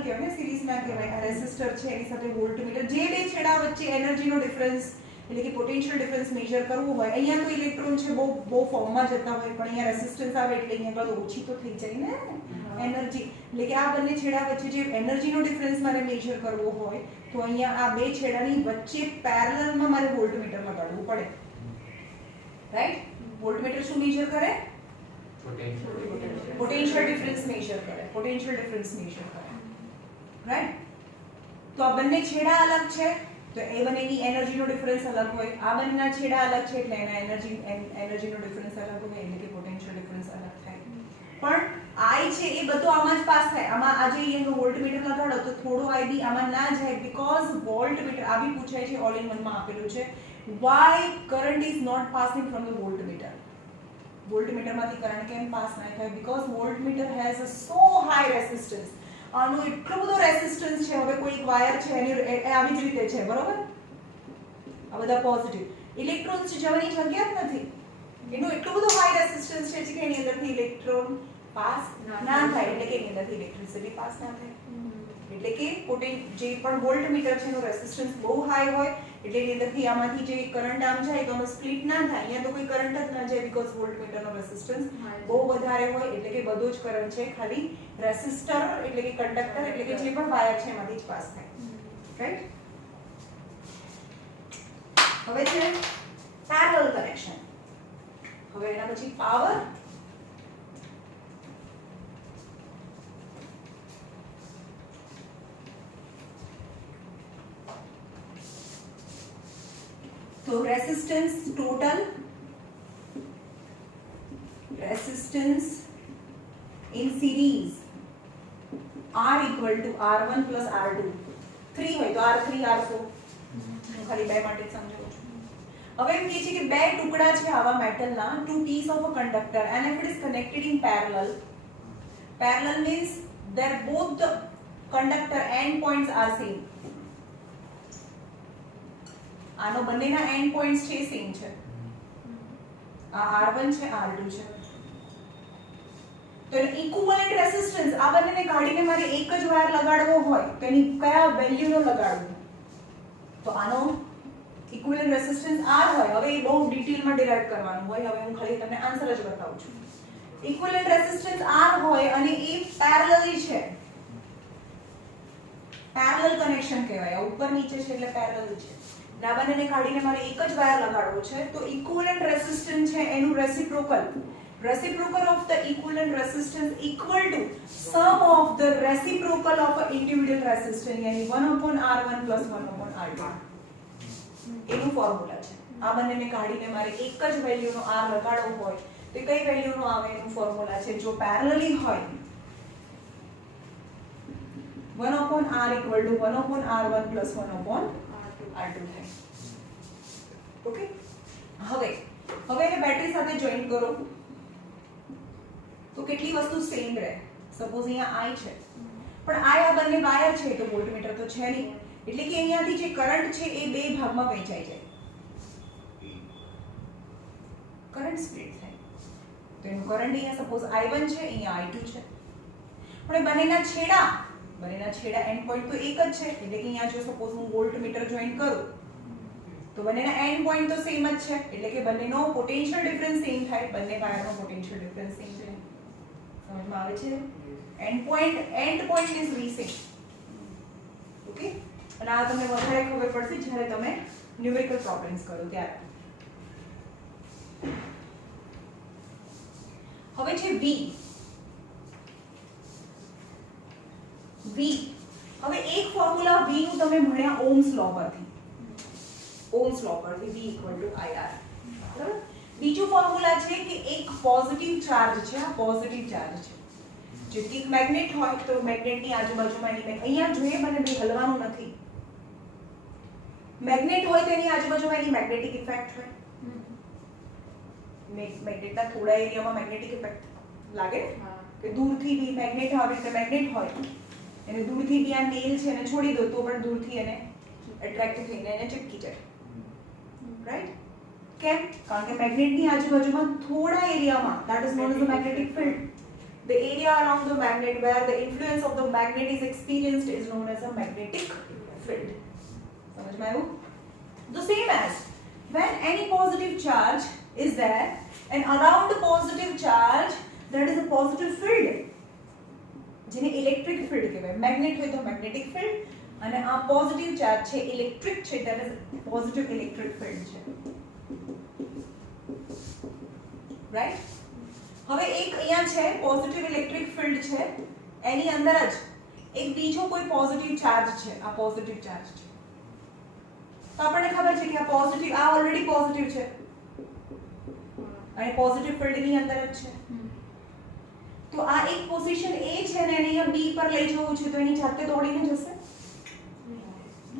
કહેવાય ને, સિરીઝમાં કહેવાય. આ રેઝિસ્ટર છે એની સાથે વોલ્ટમીટર, જે બે છેડા વચ્ચે એનર્જીનો ડિફરન્સ એટલે કે પોટેન્શિયલ ડિફરન્સ મેજર કરવું હોય. અહીંયા તો ઇલેક્ટ્રોન છે બહુ ફોર્મમાં જતા હોય પણ અહીંયા રેઝિસ્ટન્સ આવે એટલે અહીંયા આગળ ઓછી તો થઈ જાય ને એનર્જી. એટલે કે આ બંને છેડા વચ્ચે જે એનર્જીનો ડિફરન્સ મારે મેજર કરવો હોય તો અહીંયા આ બે છેડાની વચ્ચે પેરેલલમાં મારે વોલ્ટમીટર લગાડવું પડે, રાઈટ? વોલ્ટમીટર શું મેજર કરે? પોટેન્શિયલ ડિફરન્સ મેજર કરે, રાઈટ? તો આ બંને છેડા અલગ છે તો એ બંનેની એનર્જીનો ડિફરન્સ અલગ હોય. આ બંનેના છેડા અલગ છે એટલે એના એનર્જીનો ડિફરન્સ અલગ હોય એટલે કે પોટેન્શિયલ ડિફરન્સ અલગ થાય. પણ આઈ છે એ બધું આમાં જ પાસ થાય. આમાં આજે અહીંયા વોલ્ટમીટર લગાડો તો થોડો આઈ બી આમાં ના જાય બીકોઝ વોલ્ટમીટર આ બી પૂછાય છે, ઓલ ઇન વન માં આપેલું છે. why current is not passing from the voltmeter? વોલ્ટમીટરમાંથી કરંટ કેમ પાસ ના થાય? Because voltmeter has a so high resistance. આનો એટલો બધો રેઝિસ્ટન્સ છે. હવે કોઈ એક વાયર છે એની આવી જ રીતે છે, બરોબર? આ બધા પોઝિટિવ ઇલેક્ટ્રોન્સ જવાની જગ્યા જ નથી. એનો એટલો બધો હાઈ રેઝિસ્ટન્સ છે કે એની અંદરથી ઇલેક્ટ્રોન પાસ ના થાય એટલે કે એની અંદરથી ઇલેક્ટ્રિસિટી પાસ ના થાય. એટલે કે જે પણ વોલ્ટમીટર છે એનો રેઝિસ્ટન્સ બહુ હાઈ હોય એટલે એની અંદરથી આમાંથી જે કરંટ આમ જાય તો આમાં સ્પ્લિટ ના થાય. અહીંયા તો કોઈ કરંટ જ ના જાય બીકોઝ વોલ્ટમીટરનો રેઝિસ્ટન્સ બહુ વધારે હોય એટલે કે બધો જ કરંટ છે ખાલી રેઝિસ્ટર એટલે કે કંડક્ટર એટલે કે જે પણ વાયર છે એમાંથી જ પાસ થાય, રાઈટ? હવે છે પેરેલલ કનેક્શન. હવે એના પછી પાવર. तो resistance total resistance in series R equal to R1 + R2. 3 હોય તો R3 R4 હું ખાલી બે માટે સમજાવું છું. હવે એમ કહે છે કે બે ટુકડા છે આવા મેટલના, two pieces of a conductor and if it is connected in parallel means their both the conductor end points are same. આનો બંનેના એન્ડ પોઈન્ટ્સ છે સેમ છે. આ R1 છે R2 છે તો એનો ઇક્વિવેલન્ટ રેઝિસ્ટન્સ આ બંનેને કાઢીને મારે એક જ વાયર લગાડવો હોય તો એની કયા વેલ્યુનો લગાડવું? તો આનો ઇક્વિવેલન્ટ રેઝિસ્ટન્સ R હોય. હવે એ બહુ ડિટેલમાં ડિરાઈવ કરવાનું હોય. હવે હું ખાલી તમને આન્સર જ બતાવું છું. ઇક્વિવેલન્ટ રેઝિસ્ટન્સ R હોય અને એ પેરેલલી છે. પેરેલલ કનેક્શન કહેવાય. ઉપર નીચે છે એટલે પેરેલલ છે. આ બંનેને કાઢીને મારે એક જ વાયર લગાડવો છે તો ઇક્વિવેલન્ટ રેઝિસ્ટન્સ છે એનું reciprocal of the equivalent resistance equal to sum of the reciprocal of an individual resistance यानी 1/R1 + 1/R2. એનું ફોર્મ્યુલા છે. આ બંનેને કાઢીને મારે એક જ વેલ્યુનો R લગાડવો હોય તો કઈ વેલ્યુનો આવે એનું ફોર્મ્યુલા છે. જો પેરેલલી હોય 1/R = 1/R1 + 1/R2 થાય. ઓકે, હવે એને બેટરી સાથે જોઈન કરો તો કેટલી વસ્તુ સેમ રહે. સપોઝ અહીંયા I છે પણ આ બંને વાયર છે તો વોલ્ટમીટર તો છે નહીં એટલે કે અહીંયાથી જે કરંટ છે એ બે ભાગમાં વહેંચાઈ જાય, કરંટ સ્પ્લિટ થાય. તો તો એનું કરંટ અહીંયા સપોઝ I1 છે, અહીંયા I2 છે. પણ બંનેના છેડા એન્ડ પોઈન્ટ તો એક જ છે, એટલે કે અહીંયા જો સપોઝ હું વોલ્ટમીટર જોઈન કરું તો બંનેના એન્ડ પોઈન્ટ તો સેમ જ છે, એટલે કે બંનેનો પોટેન્શિયલ ડિફરન્સ સેમ થાય, બંને વાયરનો પોટેન્શિયલ ડિફરન્સ સેમ થાય. સમજમાં આવે છે? એન્ડ પોઈન્ટ ઇઝ રીસેમ. ઓકે, અને આ તમને વધારે ખબર પડશે જ્યારે તમે ન્યુમેરિકલ પ્રોબ્લેમ્સ કરો ત્યારે. હવે છે V. હવે એક ફોર્મ્યુલા V નું તમે ભણ્યા ઓહ્મ્સ લો પરથી. V IR. બરાબર? બીજું ફોર્મ્યુલા છે કે એક પોઝિટિવ ચાર્જ છે, આ પોઝિટિવ ચાર્જ છે. જો એક મેગ્નેટ હોય તો મેગ્નેટની આજુબાજુમાં અહીંયા જોઈએ મને ભાઈ હલવાનું નથી. મેગ્નેટ હોય તો એની આજુબાજુમાં એની મેગ્નેટિક ઇફેક્ટ હોય. મેગ્નેટના થોડા એરિયામાં મેગ્નેટિક ઇફેક્ટ લાગે કે દૂરથી બી મેગ્નેટ આવે તો મેગ્નેટ હોય એને દૂરથી બી આ નેલ છે એને છોડી દો તો પણ દૂરથી એને એટ્રેક્ટ થઈને એને ચિપકી જાય. રાઈટ? કેમ? કારણ કે મેગ્નેટની આજુબાજુમાં થોડા એરિયામાં that is known as the magnetic field. The area around the magnet where the influence of the magnet is experienced is known as a magnetic field. समझ में आया? The same as when any positive charge is there and around the positive charge that is a positive field. જેને electric field કહેવાય. Magnet હોય તો magnetic field અને આ positive charge છે ઇલેક્ટ્રિક છે that is positive electric field છે. Right? હવે એક અહીંયા છે પોઝિટિવ ઇલેક્ટ્રિક ફિલ્ડ છે, એની અંદર જ એક બીજો કોઈ પોઝિટિવ ચાર્જ છે, આ પોઝિટિવ ચાર્જ છે. તો આપણને ખબર છે કે આ પોઝિટિવ આ ઓલરેડી પોઝિટિવ છે અને પોઝિટિવ ફિલ્ડની અંદર જ છે. તો આ એક પોઝિશન A છે ને એને અહીંયા B પર લઈ જવું છે તો એની જાતે દોડીને જશે?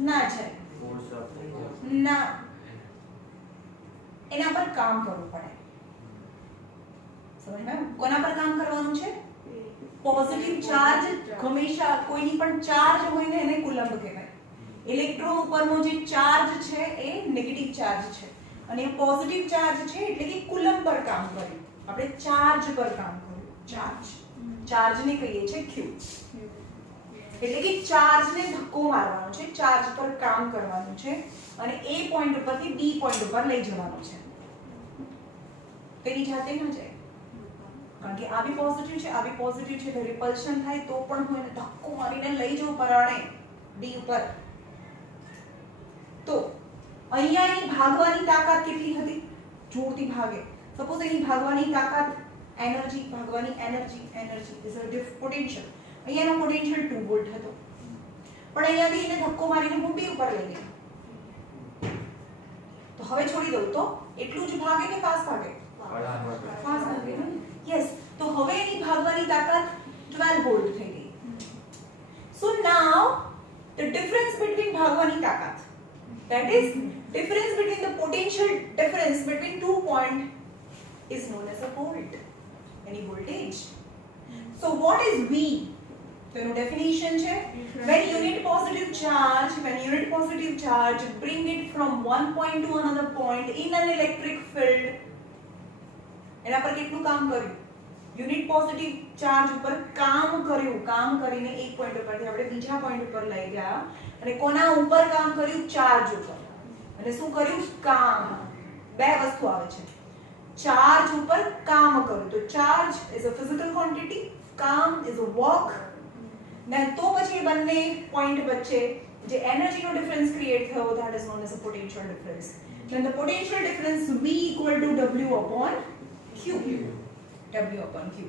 ના જાય. ના, એના પર કામ કરવું પડે. સમજમાં? કોના પર કામ કરવાનું છે? Positive charge. હંમેશા કોઈની પણ ચાર્જ હોય ને એને કુલંબ કહેવાય. ઇલેક્ટ્રોન ઉપરનો જે ચાર્જ છે એ નેગેટિવ ચાર્જ છે અને એ પોઝિટિવ ચાર્જ છે એટલે કે કુલંબ પર કામ કર્યું. આપણે ચાર્જ પર કામ કર્યું. ચાર્જને કહીએ છીએ Q. એટલે કે ચાર્જને ધક્કો મારવાનો છે, ચાર્જ પર કામ કરવાનું છે અને A પોઈન્ટ ઉપરથી B પોઈન્ટ ઉપર લઈ જવાનું છે. તેની જાતે ન જાય કારણ કે આ બી પોઝિટિવ છે, આ બી પોઝિટિવ છે, એટલે રિપલ્શન થાય તો પણ હું એને ધક્કો મારીને લઈ જાઉં પરાણે D ઉપર. તો અહીંયા એની ભાગવાની તાકાત કેટલી હતી? જોરથી ભાગે. સપોઝ એની ભાગવાની તાકાત એનર્જી ભાગવાની એનર્જી ઇઝ અ પોટેન્શિયલ. અહીંયાનો પોટેન્શિયલ 2 વોલ્ટ હતો પણ અહીંયાથી એને ધક્કો મારીને હું B ઉપર લઈ ગઈ તો હવે છોડી દઉં તો એટલું જ ભાગે કે ફાસ્ટ ભાગે? ફાસ્ટ ભાગે. યસ. તો હવે એની ભાગવાની તાકાત 12 વોલ્ટ થઈ ગઈ. સો નાઉ ધ ડિફરન્સ બિટવીન ભાગવાની તાકાત, that is difference between the potential difference between 2 point is known as a volt. Any voltage. So what is V? So no definition છે when unit positive charge bring it from one point to another point in an electric field. એના પર કેટલું કામ કર્યું? Unit positive charge ઉપર કામ કર્યું, કામ કરીને એક પોઈન્ટ ઉપરથી આપણે બીજા પોઈન્ટ ઉપર લઈ ગયા અને કોના ઉપર કામ કર્યું? ચાર્જ ઉપર. અને શું કર્યું? કામ. બે વસ્તુ આવે છે. ચાર્જ ઉપર કામ કર્યું તો charge is a physical quantity, કામ ઇઝ અ વર્ક. ને તો પછી બંને પોઈન્ટ વચ્ચે જે એનર્જીનો ડિફરન્સ ક્રિએટ થયો that is known as a potential difference. Then the potential difference V equal to W upon Q. W upon Q.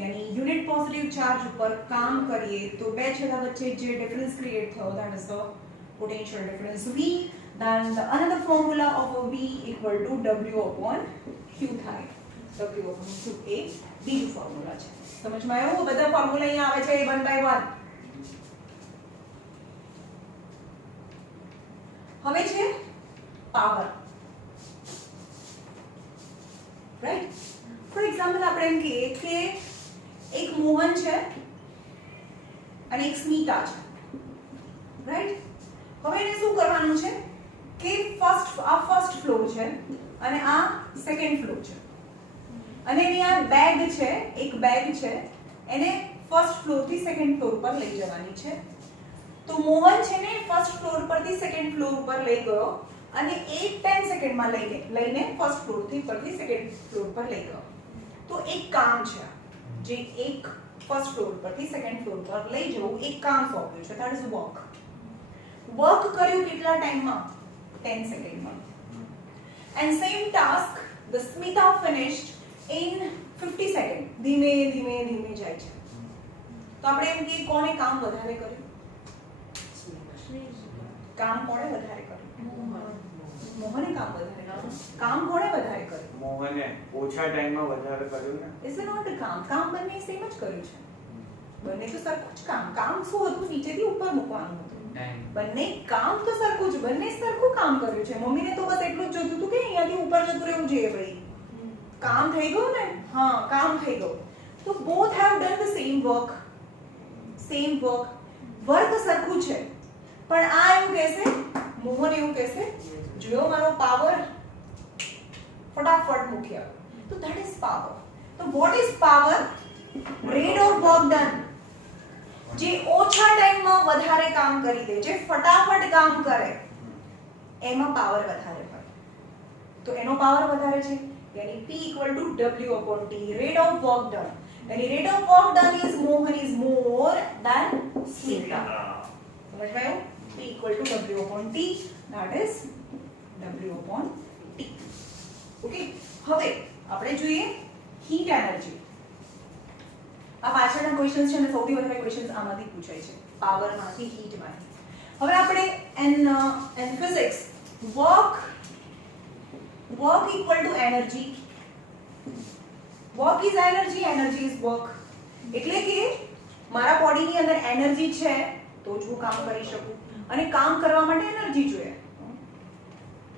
यानी unit positive charge ઉપર કામ કરીએ તો બે છેડા વચ્ચે જે ડિફરન્સ ક્રિએટ થયો that is the potential difference V. Then the another formula of V equal to W upon Q થાય. W upon Q એ બીજું ફોર્મ્યુલા છે. સમજમાં આવ્યું? બધા ફોર્મ્યુલા અહીંયા આવે છે 1 by 1. હવે છે પાવર. રાઈટ? ફોર એક્ઝામ્પલ આપણે એમ કહીએ કે એક મોહન છે અને એક સ્મિતા છે. રાઈટ? હવે એને શું કરવાનું છે કે ફર્સ્ટ ફ્લોર છે અને આ સેકન્ડ ફ્લોર છે. અને એની આ બેગ છે, એક બેગ છે, એને ફર્સ્ટ ફ્લોર થી સેકન્ડ ફ્લોર પર લઈ જવાની છે. તો મોહન છે ને ફર્સ્ટ ફ્લોર પરથી સેકન્ડ ફ્લોર ઉપર લઈ ગયો અને એ 10 સેકન્ડમાં લઈને ફર્સ્ટ ફ્લોર પરથી સેકન્ડ ફ્લોર પર લઈ ગયો. તો એક કામ છે જે એક ફર્સ્ટ ફ્લોર પરથી સેકન્ડ ફ્લોર પર લઈ જવું, એક કામ સોંપ્યું છે, ધેટ ઇઝ વર્ક. વર્ક કર્યું કેટલા ટાઈમમાં? 10 સેકન્ડમાં. And same task the Smita finished in 50 second. ધીમે ધીમે ધીમે જાય છે. તો આપણે એમ કે કોણે કામ વધારે કર્યું? કામ કોણે વધારે કર્યું? મોહને કામ વધારે કર્યું. કામ કોણે વધારે કર્યું? મોહને ઓછા ટાઈમમાં વધારે કર્યું ને. ઇઝ નોટ કામ બંને સેમ જ કર્યું છે. બંને તો સરખું જ કામ શું હતું? નીચેથી ઉપર મૂકવાનું હતું. બંને કામ તો સરખું જ, બંને સરખું કામ કર્યું છે. મમ્મીને તો બસ એટલું જ જોતું હતું કે અહીંયાથી ઉપર જતું રહેવું જોઈએ ભાઈ. કામ થઈ ગયું ને? હા, કામ થઈ ગયું. તો both have done the same work. Work સરખું છે. પણ આ એવું કહેશે, મોહન એવું કહેશે, જોયો મારો પાવર, ફટાફટ મૂક્યા. તો that is power. તો what is power? Rate of work done. જે ઓછા ટાઈમમાં વધારે કામ કરી દે, જે ફટાફટ કામ કરે, એમાં પાવર વધારે હોય. તો એનો પાવર વધારે છે, यानी P equal to W upon T, rate of work done. यानी rate of work done is Mohan is more than Smita. समझ में आयो? P equal to W upon T, that is W upon T. Okay. હવે આપણે જોઈએ heat energy. આ પાછળના questions છે અને સૌથી વધારે ક્વેશ્ચન્સ આમાંથી પૂછાય છે, પાવરમાંથી, હીટમાંથી. હવે આપણે in physics work equal to energy. work is energy is work. એટલે કે મારા બોડીની અંદર એનર્જી છે તો જ હું કામ કરી શકું, અને કામ કરવા માટે એનર્જી જોઈએ.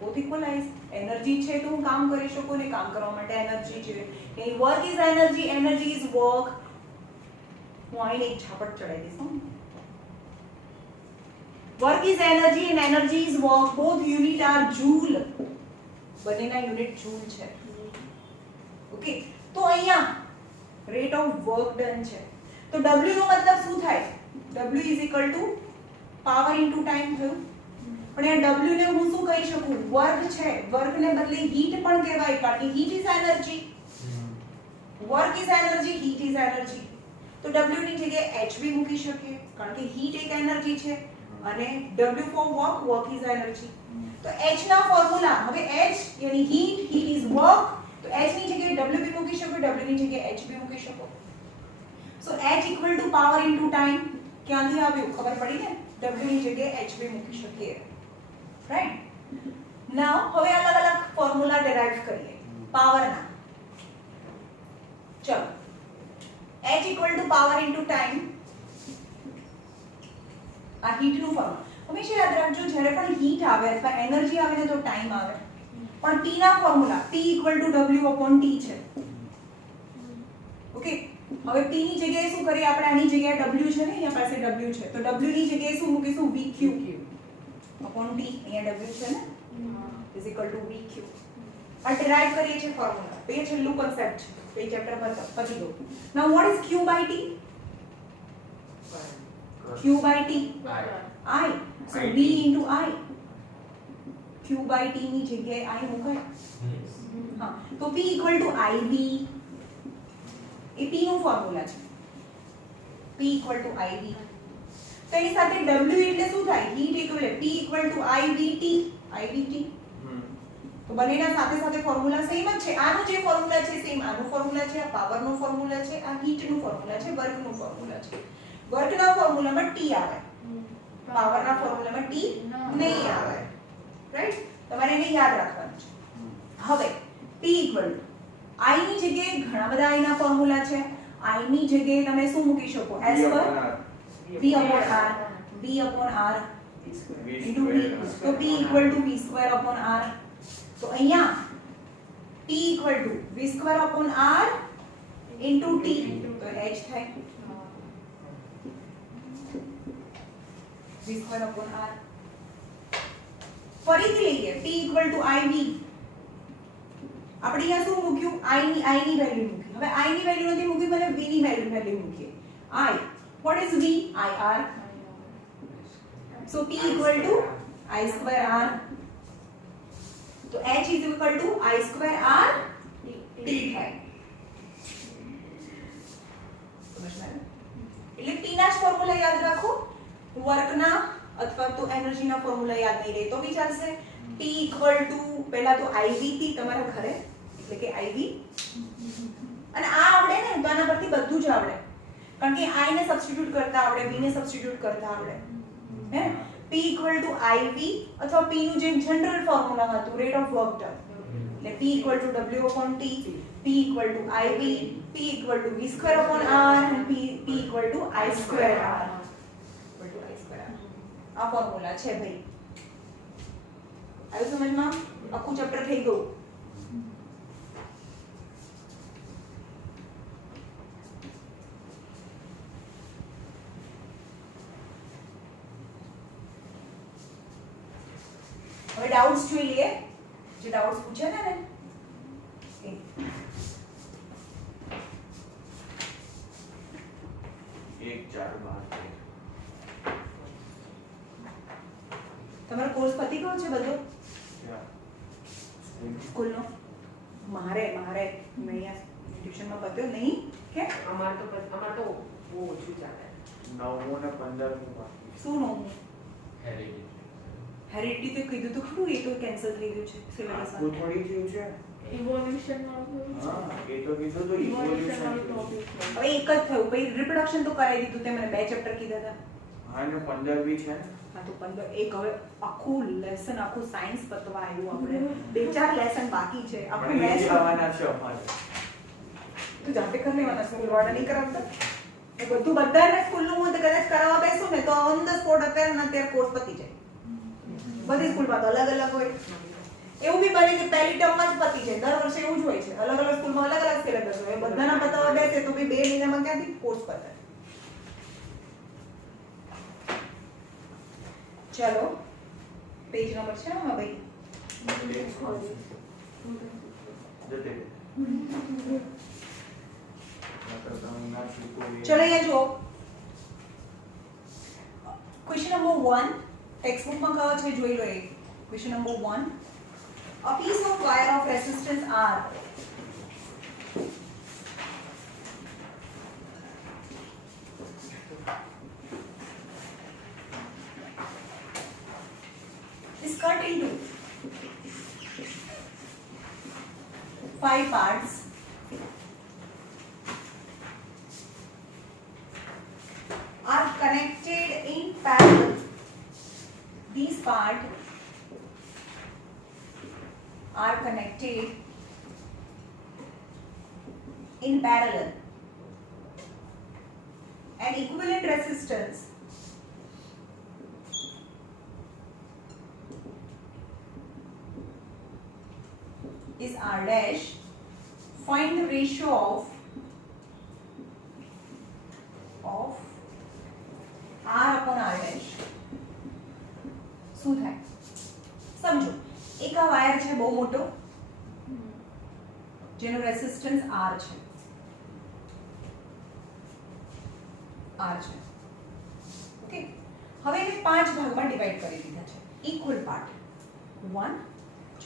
both equalize. એનર્જી છે તો હું કામ કરી શકું, ને કામ કરવા માટે એનર્જી જોઈએ. એ work is energy is work. હું આઈને એક ઝાપટ ચડાવી દઈશ. work is energy and energy is work. both unit are joule. બંનેના યુનિટ જૂલ છે. ઓકે. તો અહીંયા રેટ ઓફ વર્ક ડન છે. તો W નો મતલબ શું થાય? W is equal to power into time થયું. પણ આ W ને હું શું કહી શકું? વર્ક છે. વર્કને બદલે હીટ પણ કહેવાય, કારણ કે heat is energy. Work is energy, heat is energy. તો W ની જગ્યાએ H બી મૂકી શકીએ, કારણ કે હીટ એક એનર્જી છે અને W for work is energy. તો H ના ફોર્મ્યુલા, હવે H યાની હીટ ઇઝ વર્ક, તો H ની જગ્યાએ W બી મૂકી શકો, W ની જગ્યાએ H બી મૂકી શકો. સો H equal to power into time ક્યાંથી આવ્યું? ખબર પડી ને? W ની જગ્યાએ H બી મૂકી શકીએ. રાઈટ. નાઉ હવે અલગ અલગ ફોર્મ્યુલા ડેરાઇવ કરીએ પાવરના. ચલો, H equal to power into time. આ હીટનું ફોર્મ્યુલા હંમેશા યાદ રાખજો, જ્યારે પણ હીટ આવે અથવા એનર્જી આવે ને તો ટાઈમ આવે. પણ P ના formula P equal to W upon T છે. ઓકે. હવે P ની જગ્યાએ શું કરીએ આપણે? આની જગ્યાએ W છે ને, અહીંયા પાસે W છે, તો W ની જગ્યાએ શું મૂકીશું? VQ upon T. અહીંયા W છે ને, is equal to VQ. આ ડેરાઇવ કરીએ છીએ ફોર્મ્યુલા. તો એ છેલ્લું કન્સેપ્ટ છે, તો એ ચેપ્ટર પતી ગયું. નાઉ what is Q by T? Q by T I. So V into I. Q by T ની જગ્યાએ I મુકાય. હા, તો P equal to IV. A P નું ફોર્મ્યુલા છે. P equal to IV. તો એની સાથે W એટલે શું થાય? Heat equivalent. P equal to IVT. IVT. તો બંનેના સાથે સાથે ફોર્મ્યુલા સેમ જ છે. આનું જે ફોર્મ્યુલા છે સેમ આનું ફોર્મ્યુલા છે, આ પાવરનો ફોર્મ્યુલા છે, આ હીટનું ફોર્મ્યુલા છે, વર્કનું ફોર્મ્યુલા છે. વર્કના ફોર્મ્યુલામાં T આવે, પાવરના ફોર્મ્યુલામાં T નહીં આવે. રાઈટ? તમારે એને યાદ રાખવાનું છે. હવે P equal to I ની જગ્યાએ ઘણા બધા I ના ફોર્મ્યુલા છે. I ની જગ્યાએ તમે શું મૂકી શકો? S પર V upon R, V upon R into V. તો P equal to V square upon R. તો અહીંયા P equal to V square upon R into T. તો H થાય V square upon R. ફરીથી લઈએ P equal to IV. આપણે અહીંયા શું મૂક્યું i ની વેલ્યુ મૂકી હવે i ની વેલ્યુ નથી મૂકી મને v ની વેલ્યુ મૂકીએ i what is v ir so p equal to i square r તો h is equal to i square r t થાય સમજમાં એટલે p ના જ ફોર્મ્યુલા યાદ રાખો વર્કના અથવા તો એનર્જીના ફોર્મ્યુલા યાદ નહીં રહે તો બી ચાલશે p equal to પહેલા તો iv થી તમારા ઘરે એટલે કે iv અને આ આવડે ને તો આના પરથી બધું જ આવડે કારણ કે i ને સબસ્ટિટ્યુટ કરતા આવડે v ને સબસ્ટિટ્યુટ કરતા આવડે હે p equal to iv અથવા p નું જે જનરલ ફોર્મ્યુલા હતું રેટ ઓફ વર્ક ડન એટલે p equal to w upon t p equal to iv p equal to v square upon r and p equal to i square r equal to i square r આ formula છે ભાઈ આવ્યું સમજમાં આખું chapter થઈ ગયું હવે doubts જોઈ લઈએ જે ડાઉટ્સ પૂછ્યા હતા ને એક 4 12 તમારો કોર્સ પતી ગયો છે બધો સ્કૂલનો મારે અહીંયા ટ્યુશનમાં પત્યો નહીં કે અમાર તો બહુ ઓછું ચાલે 9 અને 15 બાકી શું નવું હેરિડિટી તો કીધું તો ખરું એ તો કેન્સલ થઈ ગયું છે સિલેબસ આખું થોડી થયું છે ઇવોલ્યુશન હા એ તો કીધું તો ઇવોલ્યુશન હવે એક જ થયું પછી રિપ્રોડક્શન તો કરાવી દીધું તે મને 2 ચેપ્ટર કીધા હતા હા ને 15 બી છે ને હા તો 15 એક હવે આખું લેસન આખું સાયન્સ પતવા આવ્યું આપણે 2-4 લેસન બાકી છે આખું આપણે મેથ્સ એ આવવાના છે અમારે તું જાતે કરી લેવાના સ્કૂલ વાળા નહીં કરાવતા એ બધું બધાને સ્કૂલનું હું તો કદાચ કરાવવા બેસું ને તો ઓન ધ સ્પોટ અત્યારે કોર્સ પતી જાય બધી સ્કૂલમાં તો અલગ અલગ હોય એવું બી બને કે પહેલી ટર્મમાં જ પતી જાય દર વર્ષે એવું જ હોય છે અલગ અલગ સ્કૂલમાં અલગ અલગ સિલેબસ હોય બધાના પતાવવા બેસે તો બી 2 મહિનામાં ક્યાંથી કોર્સ પતે ચલો પેજ નંબર છે હા ભાઈ જતે ચલો અહીંયા જુઓ ક્વેશ્ચન નંબર 1 ટેક્સ્ટબુક માં કયો છે જોઈ લો એ question number 1 a piece of wire of resistance R is cut into 5 parts are connected in parallel. These parts are connected in parallel. An equivalent resistance is R dash. Find the ratio of R upon R dash. શું થાય સમજો એક આ wire છે બહુ મોટો જેનો resistance R છે ઓકે હવે એને 5 ભાગમાં ડિવાઈડ કરી દીધા છે ઇક્વલ પાર્ટ 1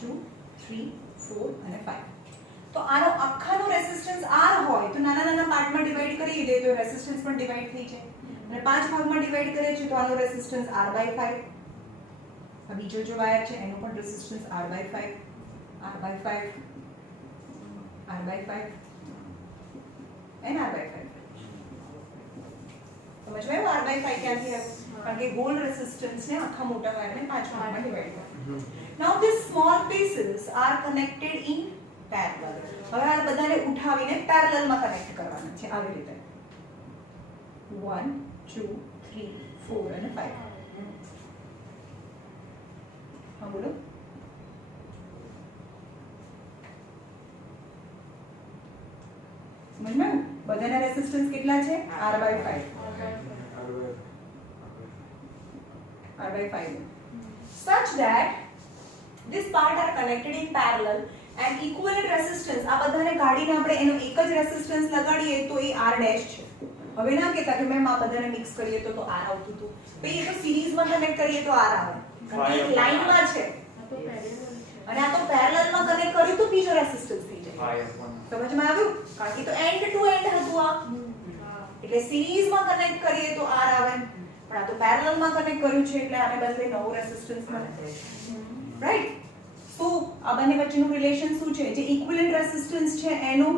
2 3 4 અને 5 તો આનો આખાનો રેઝિસ્ટન્સ R હોય તો નાના નાના પાર્ટમાં ડિવાઈડ કરી દે તો રેઝિસ્ટન્સ પણ ડિવાઈડ થઈ જાય અને 5 ભાગમાં ડિવાઈડ કરે છે તો આનો રેઝિસ્ટન્સ R/5 આ બીજો જો વાયર છે એનો પણ resistance R/5 R/5 R/5 and R/5 સમજ માં આવ્યું R/5 ક્યાંથી આવ્યું કારણ કે ગોલ્ડ રેઝિસ્ટન્સ ને આખા મોટા વાયરને 5 ભાગમાં ડિવાઈડ કરે now these small pieces are connected in parallel હવે આ બધાને ઉઠાવીને પેરેલલ માં કનેક્ટ કરવાના છે આવી રીતે 1 2 3 4 અને 5 હા બોલો સમજમાં બધાના રેઝિસ્ટન્સ કેટલા છે R/5 R/5 such that this part are connected in parallel and equivalent resistance આ બધાને કાઢીને આપણે એનો એક જ રેસિસ્ટન્સ લગાડીએ તો એ r ડેશ છે. હવે ના કહેતા કે મેમ આ બધાને મિક્સ કરીએ તો r આવતું હતું. ભાઈ એ તો સિરીઝમાં કનેક્ટ કરીએ તો r આવે. કારણ કે એક લાઈનમાં છે આ તો પેરેલલ છે. અને આ તો પેરેલલમાં કનેક્ટ કર્યું તો બીજો રેસિસ્ટન્સ થઈ જાય. 5 સમજમાં આવ્યું? કારણ કે તો એન્ડ ટુ એન્ડ હતું આ. હા. એટલે સિરીઝમાં કનેક્ટ કરીએ તો r આવે પણ આ તો પેરેલલમાં કનેક્ટ કર્યું છે એટલે આને બદલે નવો રેસિસ્ટન્સ મળે. રાઈટ? તો આ બંને વચ્ચેનું રિલેશન શું છે? જે ઇક્વિવેલન્ટ રેસિસ્ટન્સ છે એનું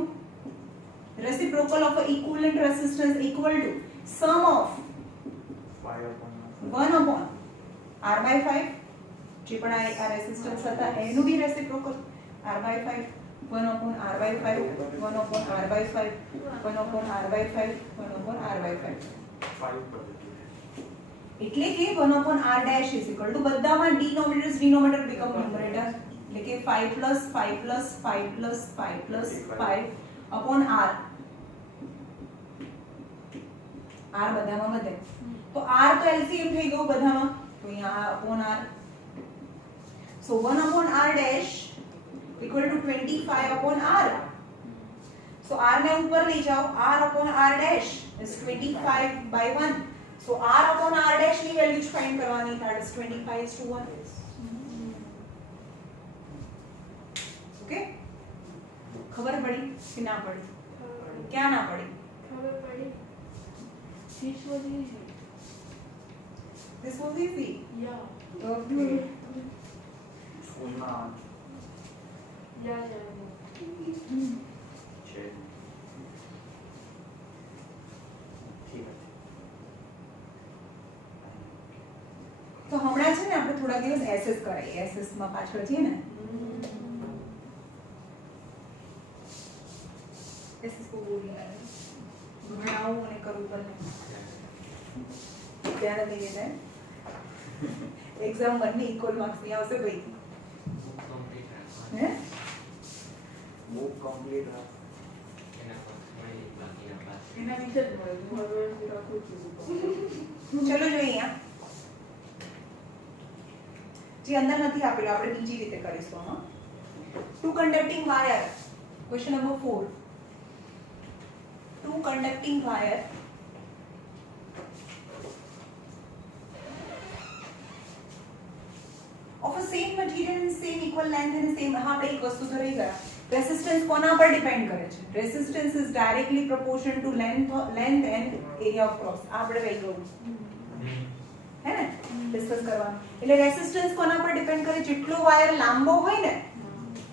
reciprocal of a equivalent resistance equal to sum of 1 upon r by 5 જે પણ આ રેસિસ્ટન્સ હતા એનું બી reciprocal r by 5 1 upon r by 5 1 upon r by 5 1 upon r by 5 1 upon r by 5 એટલે કે 1 upon r dash is equal to બધામાં denominator become numerator એટલે કે 5 plus 5 plus 5 plus 5 plus 5 upon r બધામાં વધે તો r તો LCM થઈ ગયું બધામાં તો અહીંયા upon r so 1 upon r dash equal to 25 upon r so r ને ઉપર લઈ જાઓ r upon r dash is 25 by 1 so r upon r dash ની વેલ્યુ ફાઇન્ડ કરવાની that is 25:1 ઓકે ખબર પડી કે ના પડી ક્યાં ના પડી ખબર પડી. This was easy. this was easy Yeah. okay સ્કૂલમાં Yeah, yeah. છે ઠીક છે. તો હમણાં છે ને આપણે થોડા દિવસ એસએસ કરાઈએ એસએસ માં પાછળ છીએ ને એસએસ કો બોલીએ ભણાવું અને કરવું બંને ત્યારે થઈ જાય એક્ઝામ બંને ઇક્વલ માર્ક્સ ની આવશે ભાઈ હે બુક કમ્પ્લીટ એના વિશે જ મળે. હું હવે રાખું છું. ચલો જોઈએ અહીંયા જે અંદર નથી આપેલું આપણે બીજી રીતે કરીશું હા two conducting wire question number 4 two conducting wire of a same material and same equal length and same હા આપણે એક વસ્તુ તો રહી ગયા રેસિસ્ટન્સ કોના પર ડિપેન્ડ કરે છે resistance is directly proportional two length and area of cross આપણે રહી ગયું હે ને ડિસ્કસ કરવાનું એટલે રેસિસ્ટન્સ કોના પર ડિપેન્ડ કરે જેટલો વાયર લાંબો હોય ને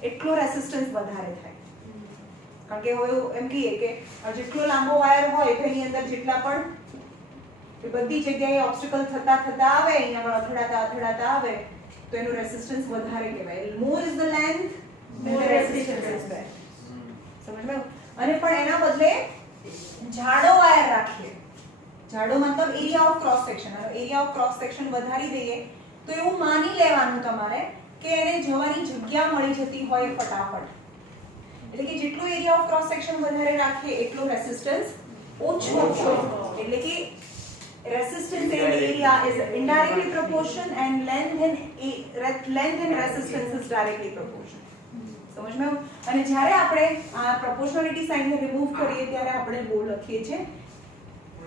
એટલો રેસિસ્ટન્સ વધારે થાય કારણ કે હવે એમ કહીએ કે જેટલો લાંબો વાયર હોય તેની અંદર જેટલા પણ એ બધી જગ્યાએ ઓબ્સ્ટેકલ થતા આવે અહીંયા અથડાતા આવે તો એનું રેસિસ્ટન્સ વધારે કહેવાય more is the length more resistance is there સમજમાં અને પણ એના બદલે જાડો વાયર રાખીએ જાડો મતલબ area of cross section area of cross section વધારી દઈએ તો એવું માની લેવાનું તમારે કે એને જવાની જગ્યા મળી જતી હોય ફટાફટ એટલે કે જેટલો એરિયા ઓફ ક્રોસ સેક્શન વધારે રાખીએ એટલો રેસિસ્ટન્સ ઓછો એટલે કે resistance and area is indirectly proportion and length and resistance is directly proportion સમજમાં આવ્યું અને જ્યારે આપણે આ proportionality sign ને remove કરીએ ત્યારે આપણે બહુ લખીએ છે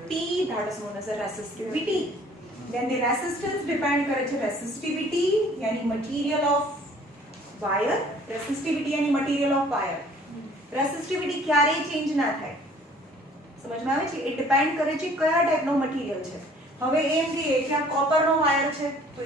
T that is known as a resistivity then the resistance depend કરે છે resistivity यानी material of wire resistivity यानी material of wire resistivity ક્યારેય ચેન્જ ના થાય સમજમાં આવે છે એ ડિપેન્ડ કરે છે કયા ટાઈપનો મટીરીયલ છે હવે એમ કહીએ કે આ કોપરનો વાયર છે તો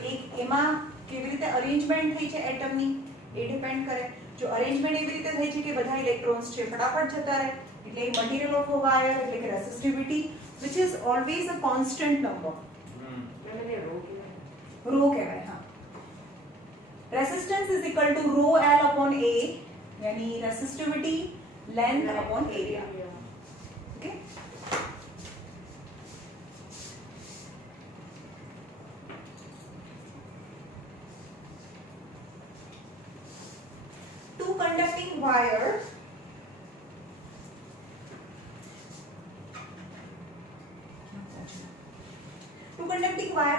એમાં કેવી રીતે અરેન્જમેન્ટ થઈ છે એટમની એ ડિપેન્ડ કરે જો અરેન્જમેન્ટ એવી રીતે થઈ છે કે બધા ઇલેક્ટ્રોન્સ છે ફટાફટ જતા રહે એટલે એ મટીરીયલ ઓફ અ વાયર એટલે કે રેસિસ્ટિવિટી which is always a constant number એને રો કહેવાય. રો કહેવાય હા resistance is equal to rho L upon A यानी resistivity length upon area okay two conducting wire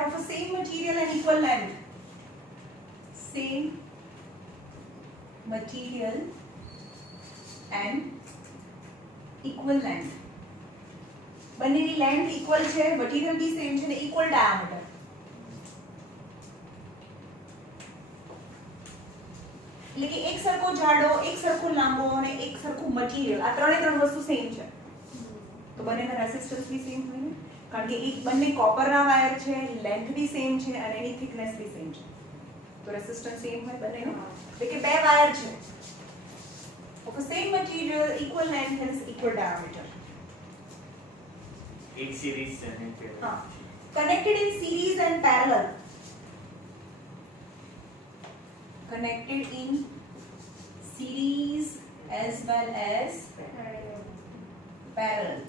of a same material and equal length same material and equal length. બંનેની length equal છે, material બી same છે ને equal diameter. એટલે કે એક સરખો જાડો, એક સરખો લાંબો અને એક સરખું મટીરીયલ, આ ત્રણ વસ્તુ સેમ છે. તો બંનેના રેઝિસ્ટન્સ બી સેમ હોય ને, કારણ કે એક બંને કોપરના વાયર છે, લેન્થ બી સેમ છે અને એની થિકનેસ બી સેમ છે. તો રેઝિસ્ટન્સ સેમ હોય બંનેનો. એટલે કે બે વાયર છે of the same material, equal length and equal diameter. एक सीरीज से है फिर Connected in series and parallel. Connected in series as well as parallel.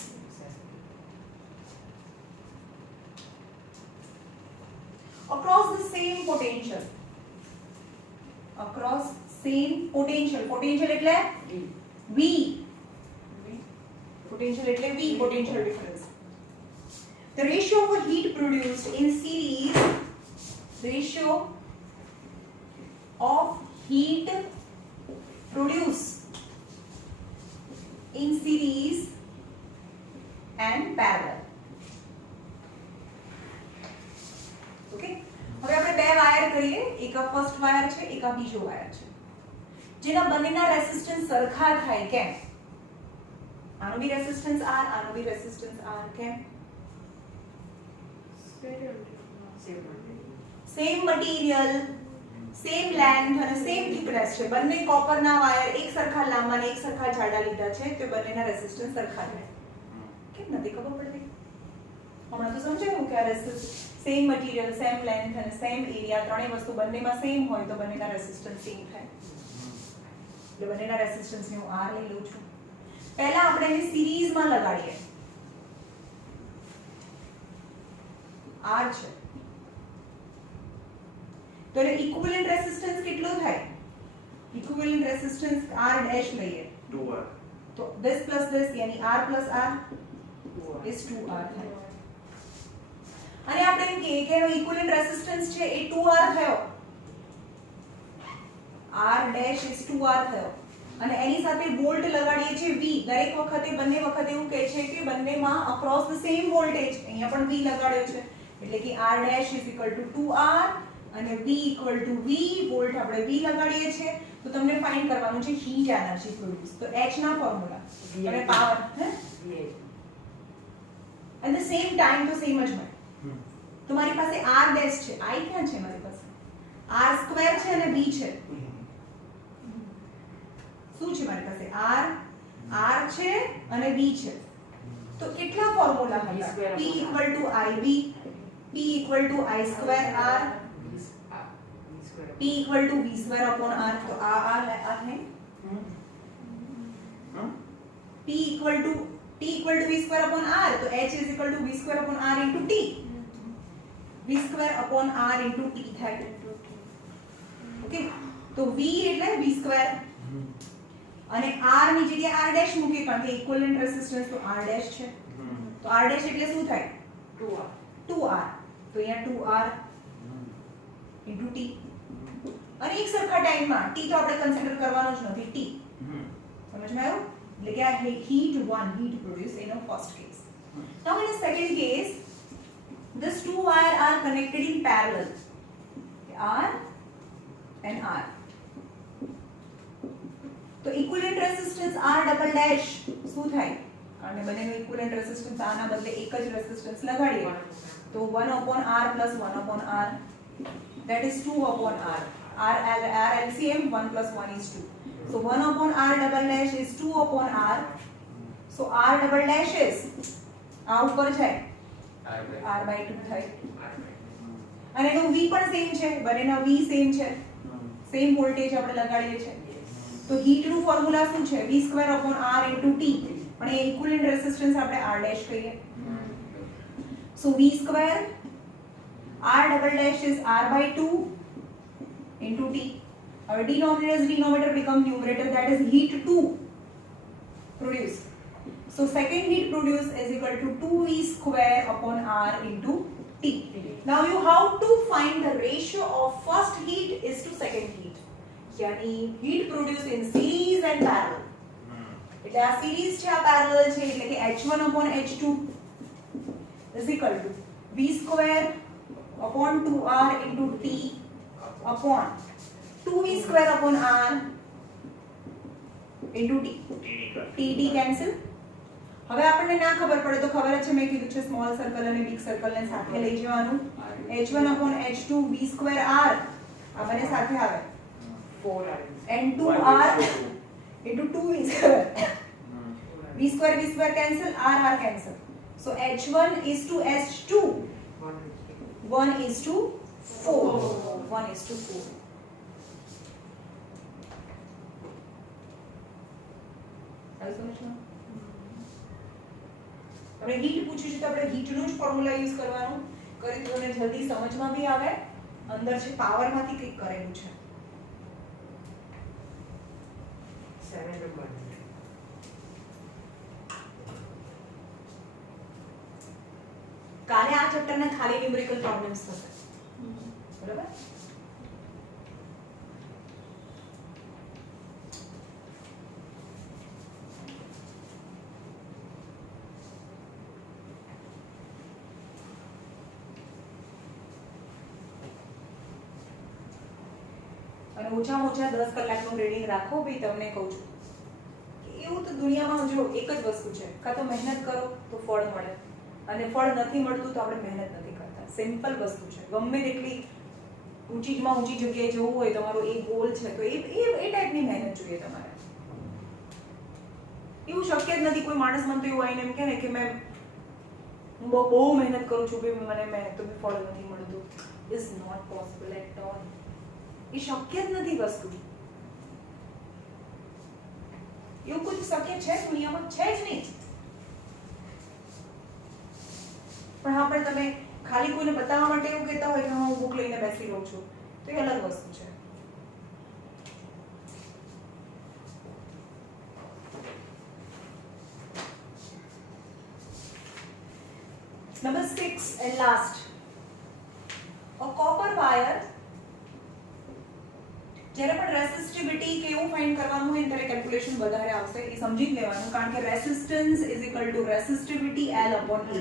Across the same potential. Across same potential. Potential એટલે V. Potential એટલે V, potential difference. The ratio of heat produced in series, the ratio of heat produced in series and parallel. Okay? હવે આપણે બે wire કરીએ, એક આ first wire છે, એક આ બીજો વાયર છે. જેના બંનેના રેઝિસ્ટન્સ સરખા થાય કેમ? આનો બી રેઝિસ્ટન્સ R, આનો બી રેઝિસ્ટન્સ R કેમ? સેમ મટીરીયલ, સેમ લેન્થ અને સેમ થિકનેસ છે. બંને કોપરના વાયર એક સરખા લાંબા અને એક સરખા જાડા લીધા છે, તો બંનેના રેઝિસ્ટન્સ સરખા થાય. કેમ નથી ખબર પડતી? હમણાં તો સમજાયું કે આ resistance same material, same length અને સેમ એરિયા, ત્રણેય વસ્તુ બંનેમાં સેમ હોય તો બંનેના રેઝિસ્ટન્સ સેમ થાય. એટલે બંનેના રેઝિસ્ટન્સને હું R લઈ લઉં છું. પહેલા આપણે એને સિરીઝમાં લગાડીએ. R છે તો એટલે ઇક્વિવેલન્ટ રેઝિસ્ટન્સ કેટલો થાય? ઇક્વિવેલન્ટ રેઝિસ્ટન્સ R ડેશ લઈએ 2R. તો this plus this यानी R plus R is 2R થાય. અને આપણે એમ કહીએ કે એનો ઇક્વિવેલન્ટ રેઝિસ્ટન્સ છે એ 2R થયો. R ડેશ is 2R થયો. અને એની સાથે વોલ્ટ લગાડીએ છીએ V. દરેક વખતે બંને વખતે એવું કહે છે કે બંનેમાં અક્રોસ ધ સેમ વોલ્ટેજ, અહીંયા પણ V લગાડ્યો છે એટલે કે R dash is equal to 2R અને V equal to V, volt આપણે V લગાડીએ છીએ. તો તમને ફાઇન્ડ કરવાનું છે હીટ એનર્જી પ્રોડ્યુસ. તો H ના ફોર્મ્યુલા અને power at the same time તો સેમ જ હોય. તો મારી પાસે R ડેશ છે, I ક્યાં છે મારી પાસે? R સ્ક્વેર છે અને V છે. શું છે મારી પાસે? R છે અને V છે. તો કેટલા ફોર્મ્યુલા હતા? P equal to IV, P equal to I square R, P equal to V square upon R. तो आ है P equal to V square upon R. तो H is equal to V square upon R into T. V square upon R into T થાય. Okay, તો V એટલે V square અને R ની જગ્યાએ R dash મૂકીએ કારણ કે ઇક્વિવેલન્ટ રેઝિસ્ટન્સ તો R ડેશ છે. તો R ડેશ એટલે શું થાય? 2R. તો અહીંયા 2R into T. અને એક સરખા ટાઈમમાં T તો આપણે કન્સિડર કરવાનો જ નથી. T સમજમાં આવ્યું? એટલે કે આ heat produced in a first case. Now in the second case, these two wires are connected in parallel. R and R. તો equivalent resistance R double dash શું થાય? કારણ કે બંનેનો ઇક્વિવેલન્ટ રેઝિસ્ટન્સ આના બદલે એક જ રેઝિસ્ટન્સ લગાડીએ તો 1 upon R plus 1 upon R, that is 2 upon R. R LCM 1 plus 1 is 2. So 1 upon R double dash is 2 upon R. So R double dash is આ ઉપર છે R by 2 થાય. અને એનો V પણ સેમ છે, બંનેનો V સેમ છે, સેમ વોલ્ટેજ આપણે લગાડીએ છે. તો હીટ નું ફોર્મ્યુલા શું છે? V square upon R into T. પણ એ ઇક્વિવેલન્ટ રેઝિસ્ટન્સ આપણે R dash કહીએ. So V square R double dash is R by 2 into T. Our denominator become numerator, that is heat 2 produced. So second heat produced is equal to 2V square upon R into T. Now you have to find the ratio of first heat is to second heat. यानी heat produce in series and parallel એટલે આ series છે આ parallel છે એટલે કે h1/h2 v²/2r * t upon 2v²/r * t td cancel હવે આપણને ના ખબર પડે તો ખબર જ છે મેં કીધું છે સ્મોલ સર્કલ અને બિગ સર્કલ ને સાથે લઈ જવાનું h1/h2 v²r આ બંને સાથે આવે 4r and 2r into 2v². v² cancel, r cancel. So h1 is to h2. 1 is to 4. 1 is to 4. આવી સમજમાં આપણે હીટ પૂછ્યું છે તો આપણે હીટનો જ ફોર્મ્યુલા યુઝ કરવાનો કરી તો તમને જલ્દી સમજમાં બી આવે અંદર છે પાવરમાંથી કંઈક કરેલું છે 7 નંબર કાલે આ ચેપ્ટરના ખાલી ન્યુમેરિકલ પ્રોબ્લેમ્સ થશે બરાબર અને ઓછામાં ઓછા 10 કલાકનું રીડિંગ રાખો ભાઈ તમને કહું છું કે એવું તો દુનિયામાં જો એક જ વસ્તુ છે કાં તો મહેનત કરો તો ફળ મળે અને ફળ નથી મળતું તો આપણે મહેનત નથી કરતા સિમ્પલ વસ્તુ છે ગમે તેટલી ઊંચીમાં ઊંચી જગ્યાએ જવું હોય તમારો એ ગોલ છે તો એ ટાઈપની મહેનત જોઈએ તમારે એવું શક્ય જ નથી કોઈ માણસ મને તો એવું આવીને એમ કહે ને કે મેં હું બહુ મહેનત કરું છું કે મને મહેનત તો ફળ નથી મળતું is not possible at all એ શક્ય જ નથી વસ્તુ એવું કોઈ શક્ય છે દુનિયામાં છે જ નહીં પણ હા પણ તમે ખાલી કોઈને બતાવવા માટે એવું કહેતા હોય કે હું બુક લઈને બેસી રહું છું તો એ અલગ વસ્તુ છે Number 6 and last. A copper wire જ્યારે પણ રેસિસ્ટિવિટી કે એવું ફાઇન્ડ કરવાનું હોય ત્યારે કેલ્ક્યુલેશન વધારે આવશે એ સમજી જ લેવાનું કારણ કે resistance is equal to resistivity L upon E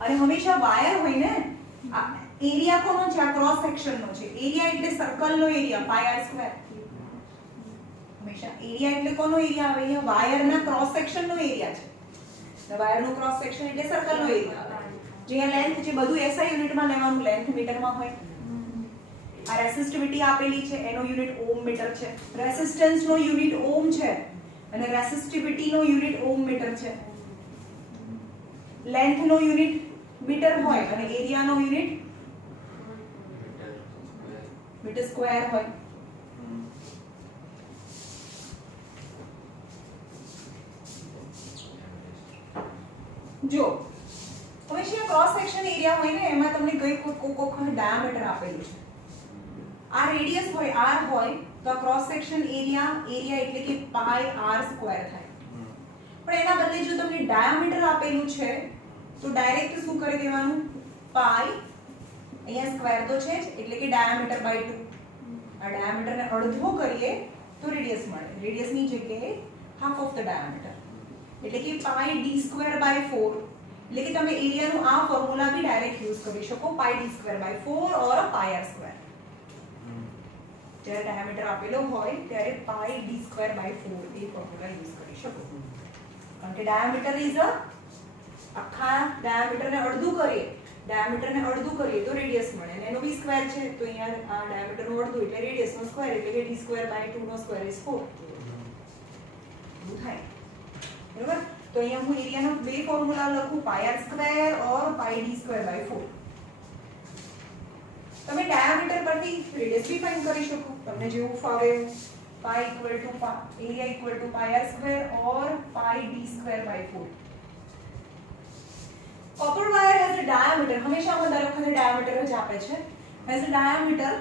અને હંમેશા વાયર હોય ને એરિયા કોનો છે આ ક્રોસ સેક્શનનો છે એરિયા એટલે સર્કલનો એરિયા પાઈ r સ્ક્વેર હંમેશા એરિયા એટલે કોનો એરિયા આવે અહીંયા વાયરના ક્રોસ સેક્શનનો એરિયા છે the wire નો ક્રોસ સેક્શન એટલે સર્કલ નો એરિયા જે લેન્થ જે બધું SI યુનિટમાં લેવાનું લેન્થ મીટરમાં હોય આ રેસિસ્ટિવિટી આપેલી છે એનો યુનિટ ઓમ મીટર છે રેસિસ્ટન્સ નો યુનિટ ઓમ છે અને રેસિસ્ટિવિટી નો યુનિટ ઓમ મીટર છે લેન્થ નો યુનિટ મીટર હોય અને એરિયા નો યુનિટ મીટર સ્ક્વેર હોય જો હંમેશા ક્રોસ સેક્શન એરિયા હોય ને એમાં તમને કઈ કોક ડાયામીટર આપેલું છે આ રેડિયસ હોય r હોય તો આ ક્રોસ સેક્શન એરિયા એટલે કે પાઈ r સ્ક્વેર થાય પણ એના બદલે જો તમને ડાયામીટર આપેલું છે તો ડાયરેક્ટ શું કરી દેવાનું પાઈ અહીંયા સ્ક્વેર તો છે જ એટલે કે ડાયામીટર બાય 2 આ ડાયામીટરને અડધો કરીએ તો રેડિયસ મળે રેડિયસની જગ્યાએ હાફ ઓફ ધ ડાયામીટર એટલે કે પાઈ d સ્ક્વેર બાય 4 એટલે કે તમે એરિયાનું આ ફોર્મ્યુલા બી ડાયરેક્ટ યુઝ કરી શકો pi d square by 4 or pi r square જ્યારે ડાયામીટર આપેલો હોય ત્યારે પાઈ d સ્ક્વેર બાય 4 એ ફોર્મ્યુલા યુઝ કરી શકો કારણ કે ડાયામીટર ઇઝ આખા ડાયામીટરને અડધું કરીએ તો રેડિયસ મળે અને એનો બી સ્ક્વેર છે તો અહીંયા આ ડાયામીટરનું અડધું એટલે રેડિયસનો સ્ક્વેર એટલે કે d સ્ક્વેર બાય 2 નો સ્ક્વેર ઇઝ 4 એવું થાય બરાબર તો અહીંયા હું એરિયાનો બે ફોર્મ્યુલા લખું pi r square or pi d square by 4 તમે ડાયામીટર પરથી રેડિયસ બી ફાઇન્ડ કરી શકો તમને જેવું ફાવે pi equal to area equal to pi r square or pi d square by 4 copper wire has a diameter હંમેશા આમાં દર વખતે ડાયામીટર જ આપે છે has a diameter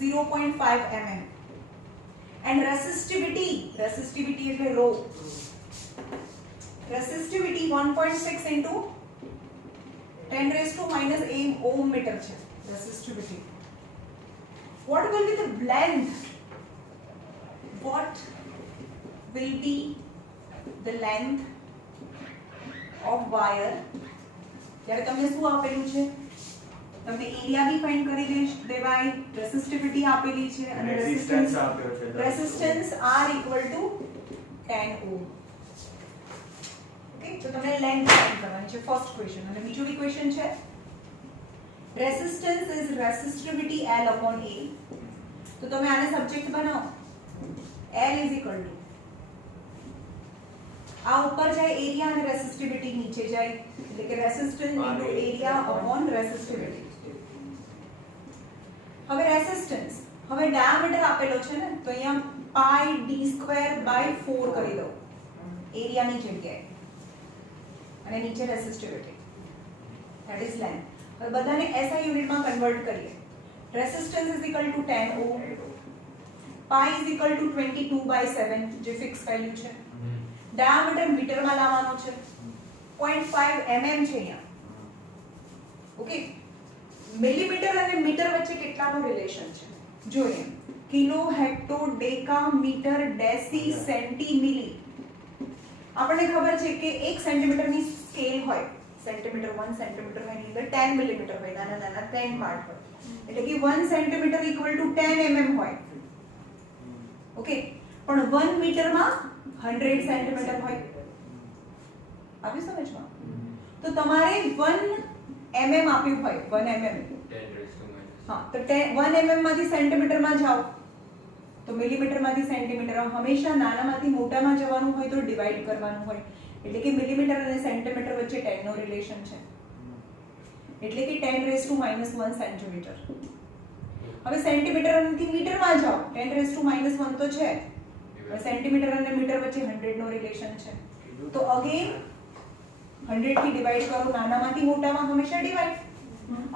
0.5 mm and resistivity એટલે rho resistivity 1.6 into 10 raised to minus 8 ohm meter છે resistivity what will be the length? What will be the length of wire? ત્યારે તમને શું આપેલું છે? તમને એરિયા બી ફાઇન્ડ કરી દેવાય, રેસિસ્ટિવિટી આપેલી છે અને રેસિસ્ટન્સ આપ્યો છે. Resistance R = 10 ohm. ઓકે, તો તમને લેન્થ ફાઇન્ડ કરવાની છે ફર્સ્ટ ક્વેશ્ચન. અને બીજો બી ક્વેશ્ચન છે resistance is resistivity L upon A. તો તમે આને સબ્જેક્ટ બનાવો. L = આ ઉપર જાય એરિયા અને રેસિસ્ટિવિટી નીચે જાય, એટલે કે રેસિસ્ટન્સ ઇન્ટુ એરિયા અપોન રેસિસ્ટિવિટી. હવે રેસિસ્ટન્સ, હવે ડાયામીટર આપેલો છે ને, તો અહીંયા પાઈ d²/4 કરી દો એરિયાની જગ્યાએ અને નીચે રેસિસ્ટિવિટી, ધેટ ઇઝ લેન્થ. હવે બધાને SI યુનિટમાં કન્વર્ટ કરીએ. રેસિસ્ટન્સ = 10 ઓહ્મ, પાઈ = 22/7 જે ફિક્સ વેલ્યુ છે. ડાયામીટર મીટરમાં લાવવાનો છે, 0.5 mm છે અહીંયા. ઓકે, મિલીમીટર અને મીટર વચ્ચે કેટલાનું રિલેશન છે જોઈએ. કિલો, હેક્ટો, ડેકા, મીટર, ડેસી, સેન્ટી, મિલી. આપણને ખબર છે કે 1 સેન્ટીમીટરની સ્કેલ હોય, સેન્ટીમીટર 1 સેન્ટીમીટર હોય, એની અંદર 10 મિલીમીટર હોય, નાના નાના 10 પાર્ટ હોય, એટલે કે 1 સેન્ટીમીટર = 10 mm હોય. ઓકે, પણ 1 મીટરમાં 100 સેન્ટીમીટર હોય. આવી સમજમાં? તો તમારે 1 mm આપ્યું હોય, 1 mm, હા, તો 1 mm માંથી સેન્ટીમીટરમાં જાઓ તો મિલીમીટરમાંથી સેન્ટીમીટર. હંમેશા નાનામાંથી મોટામાં જવાનું હોય તો ડિવાઈડ કરવાનું હોય, એટલે કે મિલીમીટર અને સેન્ટીમીટર વચ્ચે 10 નો રિલેશન છે, એટલે કે 10⁻⁻1 સેન્ટીમીટર. હવે સેન્ટીમીટર થી મીટરમાં જાઓ, 10⁻⁻1 તો છે, સેન્ટીમીટર અને મીટર વચ્ચે 100 નો રિલેશન છે. તો અગેન 100 થી ડિવાઈડ કરો, નાનામાંથી મોટામાં હંમેશા ડિવાઈડ.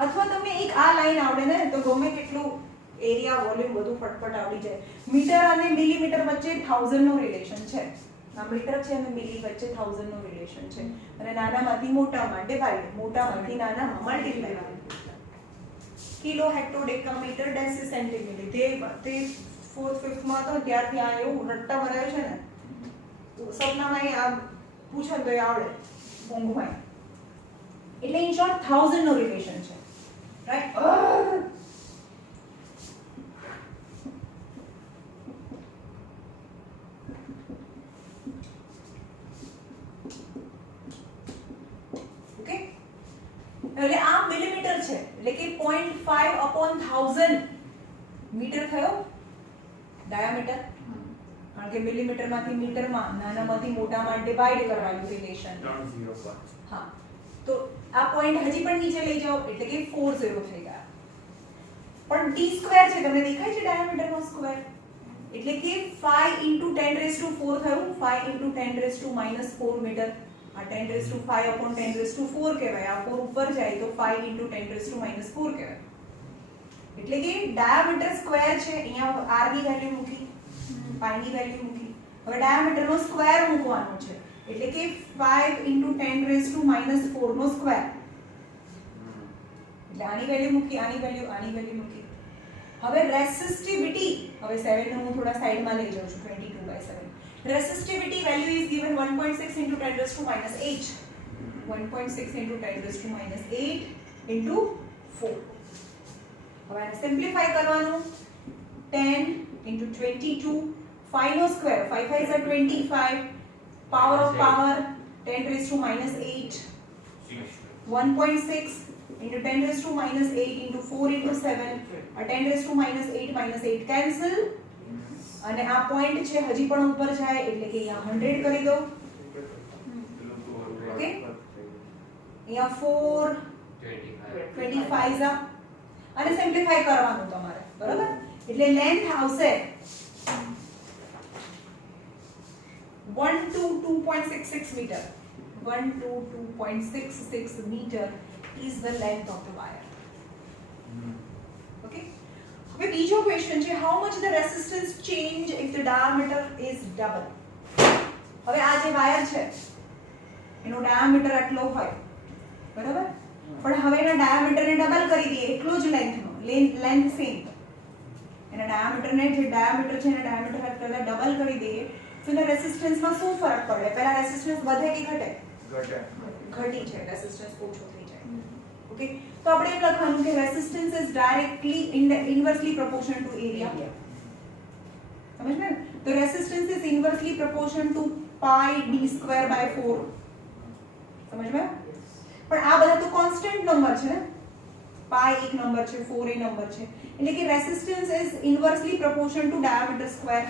અથવા તમને એક આ લાઈન આવડે ને તો ગમે કેટલું એરિયા, વોલ્યુમ બધું ફટફટ આવડી જાય. મીટર અને મિલીમીટર વચ્ચે 1000 નો રિલેશન છે. આ મીટર છે અને મિલી વચ્ચે 1000 નો રિલેશન છે. અને નાનામાંથી મોટામાં ડિવાઈડ, મોટામાંથી નાનામાં multiply. Kilo, hecto, deca, metre, deci, centimetre. તે 4th 5th માં તો ત્યારથી આ એવું રટ્ટા મરાયો છે ને, સપનામાં આ પૂછો તો એ આવડે ઊંઘમાં. એટલે ઇન શોર્ટ 1000 નો રિલેશન છે, રાઈટ? ઓકે, એટલે આ મિલીમીટર છે, એટલે કે 0.5/1000 મીટર થયો ડાયામીટર. કારણ કે મિલીમીટરમાંથી મીટરમાં, નાનામાંથી મોટામાં ડિવાઈડ કરવાનું રિલેશન. હા, તો આ પોઈન્ટ હજી પણ નીચે લઈ જાઓ, એટલે કે 40 થઈ ગયા. પણ d² છે, તમને દેખાય છે ડાયામીટરનો સ્ક્વેર, એટલે કે 5 × 10⁻⁴ થયું, 5 × 10⁻⁻4 મીટર. આ 10⁵/10⁴ કહેવાય. આ 4 ઉપર જાય તો 5 × 10⁻⁻4 કહેવાય. એટલે કે ડાયામીટર સ્ક્વેર છે, અહીંયા r ની વેલ્યુ મૂકી, પાઈ ની વેલ્યુ મૂકી. હવે ડાયામીટરનો સ્ક્વેર મૂકવાનો છે, એટલે કે 5 × 10⁻⁻4 નો સ્ક્વેર. એટલે આની વેલ્યુ મૂકી, આની વેલ્યુ મૂકી. હવે રેસિસ્ટિવિટી, હવે 7 ને હું થોડા સાઈડમાં લઈ જાઉં છું, 22/7. રેસિસ્ટિવિટી વેલ્યુ ઇઝ given 1.6 × 10⁻8. 1.6 × 10⁻8 × 4. હવે આને સિમ્પ્લિફાય કરવાનું. 10 × 22, 5 નો square, 5 5 are 25, power of power 10⁻8, 1.6 × 10⁻8 × 4 × 7, 10⁻8 cancel. અને આ પોઈન્ટ છે હજી પણ ઉપર જાય, એટલે કે અહીંયા 100 કરી દો. ઓકે, અહીંયા 4 25 અને સિમ્પ્લિફાય કરવાનું તમારે, બરાબર? એટલે લેન્થ આવશે 1 to 2.66 meter. 1 to 2.66 meter is the length of the wire. Okay. હવે બીજો ક્વેશ્ચન છે, how much the resistance change if the diameter is double. હવે આ જે વાયર છે એનો ડાયામીટર આટલો હોય, બરાબર? પણ હવે એના ડાયામીટરને ડબલ કરી દઈએ, એટલો જ લેન્થનો, લેન્થ સેમ. એના ડાયામીટરને જે ડાયામીટર છે એના ડાયામીટર સાથે પહેલા ડબલ કરી દઈએ તો એના રેસિસ્ટન્સમાં શું ફરક પડે? પહેલા રેસિસ્ટન્સ વધે કે ઘટે? ઘટી છે, રેસિસ્ટન્સ ઓછો થઈ જાય. ઓકે, તો આપણે એમ લખવાનું કે resistance is directly inversely proportional to area. સમજ ને? તો resistance is inversely proportional to pi d square by 4. સમજ में? પણ આ બધા તો કોન્સ્ટન્ટ નંબર છે ને, પાઈ એક નંબર છે, 4 એ નંબર છે, એટલે કે resistance is inversely proportional to diameter square.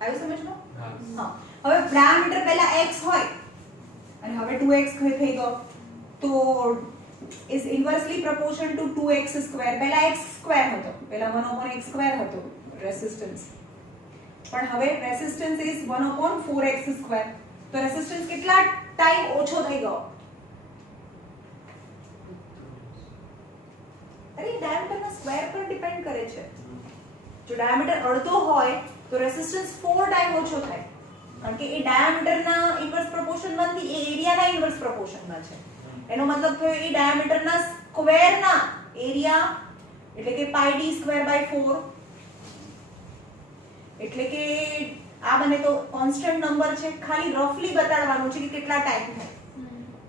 આવ્યું સમજમાં? હા. હવે ડાયામીટર પહેલા x હોય અને હવે 2x થઈ ગયો તો is inversely proportional to 2x square. પહેલા x સ્ક્વેર હતો, પહેલા 1/x સ્ક્વેર હતો રેસિસ્ટન્સ, પણ હવે રેસિસ્ટન્સ ઇઝ 1/4x સ્ક્વેર. તો રેસિસ્ટન્સ કેટલા ટાઈમ ઓછો થઈ ગયો? અરે ડાયામીટરના સ્ક્વેર પર ડિપેન્ડ કરે છે. જો ડાયામીટર અડધો હોય તો રેસિસ્ટન્સ 4 ટાઈમ ઓછો થાય, કારણ કે એ ડાયામીટરના ઇન્વર્સ પ્રોપોર્શનમાં નથી, એ એરિયાના ઇન્વર્સ પ્રોપોર્શનમાં છે. એનો મતલબ થયો એ ડાયામીટરના સ્ક્વેરના એરિયા એટલે કે પાઈ d સ્ક્વેર બાય 4. એટલે કે આ બને તો કોન્સ્ટન્ટ નંબર છે, ખાલી રફલી બતાડવાનું છે કે કેટલા ટાઈમ થાય.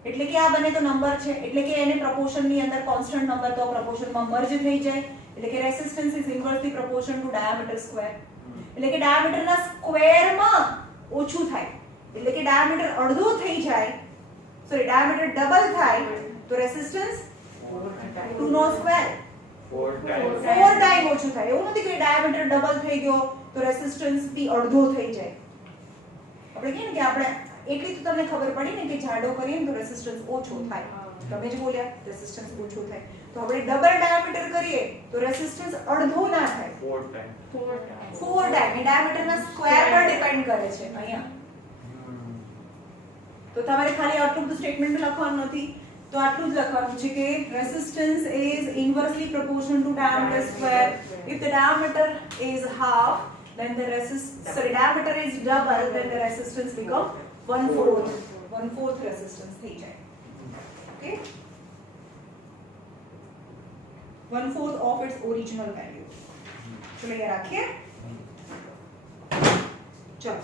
એટલે કે આ બને તો નંબર છે, એટલે કે એને પ્રોપોર્શનની અંદર કોન્સ્ટન્ટ નંબર તો પ્રોપોર્શનમાં મર્જ થઈ જાય, એટલે કે resistance is inversely proportion to diameter square. એટલે કે ડાયામીટરના સ્ક્વેરમાં ઓછું થાય, એટલે કે ડાયામીટર અડધો થઈ જાય, સોરી ડાયામીટર ડબલ થાય તો રેસિસ્ટન્સ 2 નો સ્ક્વેર 4 ટાઈમ ઓછું થાય. એવું નથી કે ડાયામીટર ડબલ થઈ ગયો તો રેસિસ્ટન્સ બી અડધો થઈ જાય. આપણે કહીએ ને કે આપણે એટલી તો તમને ખબર પડી ને કે જાડો કરીએ ને તો રેસિસ્ટન્સ ઓછો થાય. તમે જ બોલ્યા રેસિસ્ટન્સ ઓછો થાય. તો આપણે ડબલ ડાયામીટર કરીએ તો રેસિસ્ટન્સ અડધો ના થાય, 4 ટાઈમ. એ ડાયામીટરના સ્ક્વેર પર ડિપેન્ડ કરે છે અહીંયા. તો તમારે ખાલી આટલું બધું સ્ટેટમેન્ટ લખવાનું નથી, તો આટલું જ લખવાનું છે કે resistance is inversely proportional to diameter square. If the diameter is half then the diameter is double, then the resistance become 1/4 resistance થઈ જાય. Okay, 1/4 of its original value. ચલો ये રાખીએ. ચલો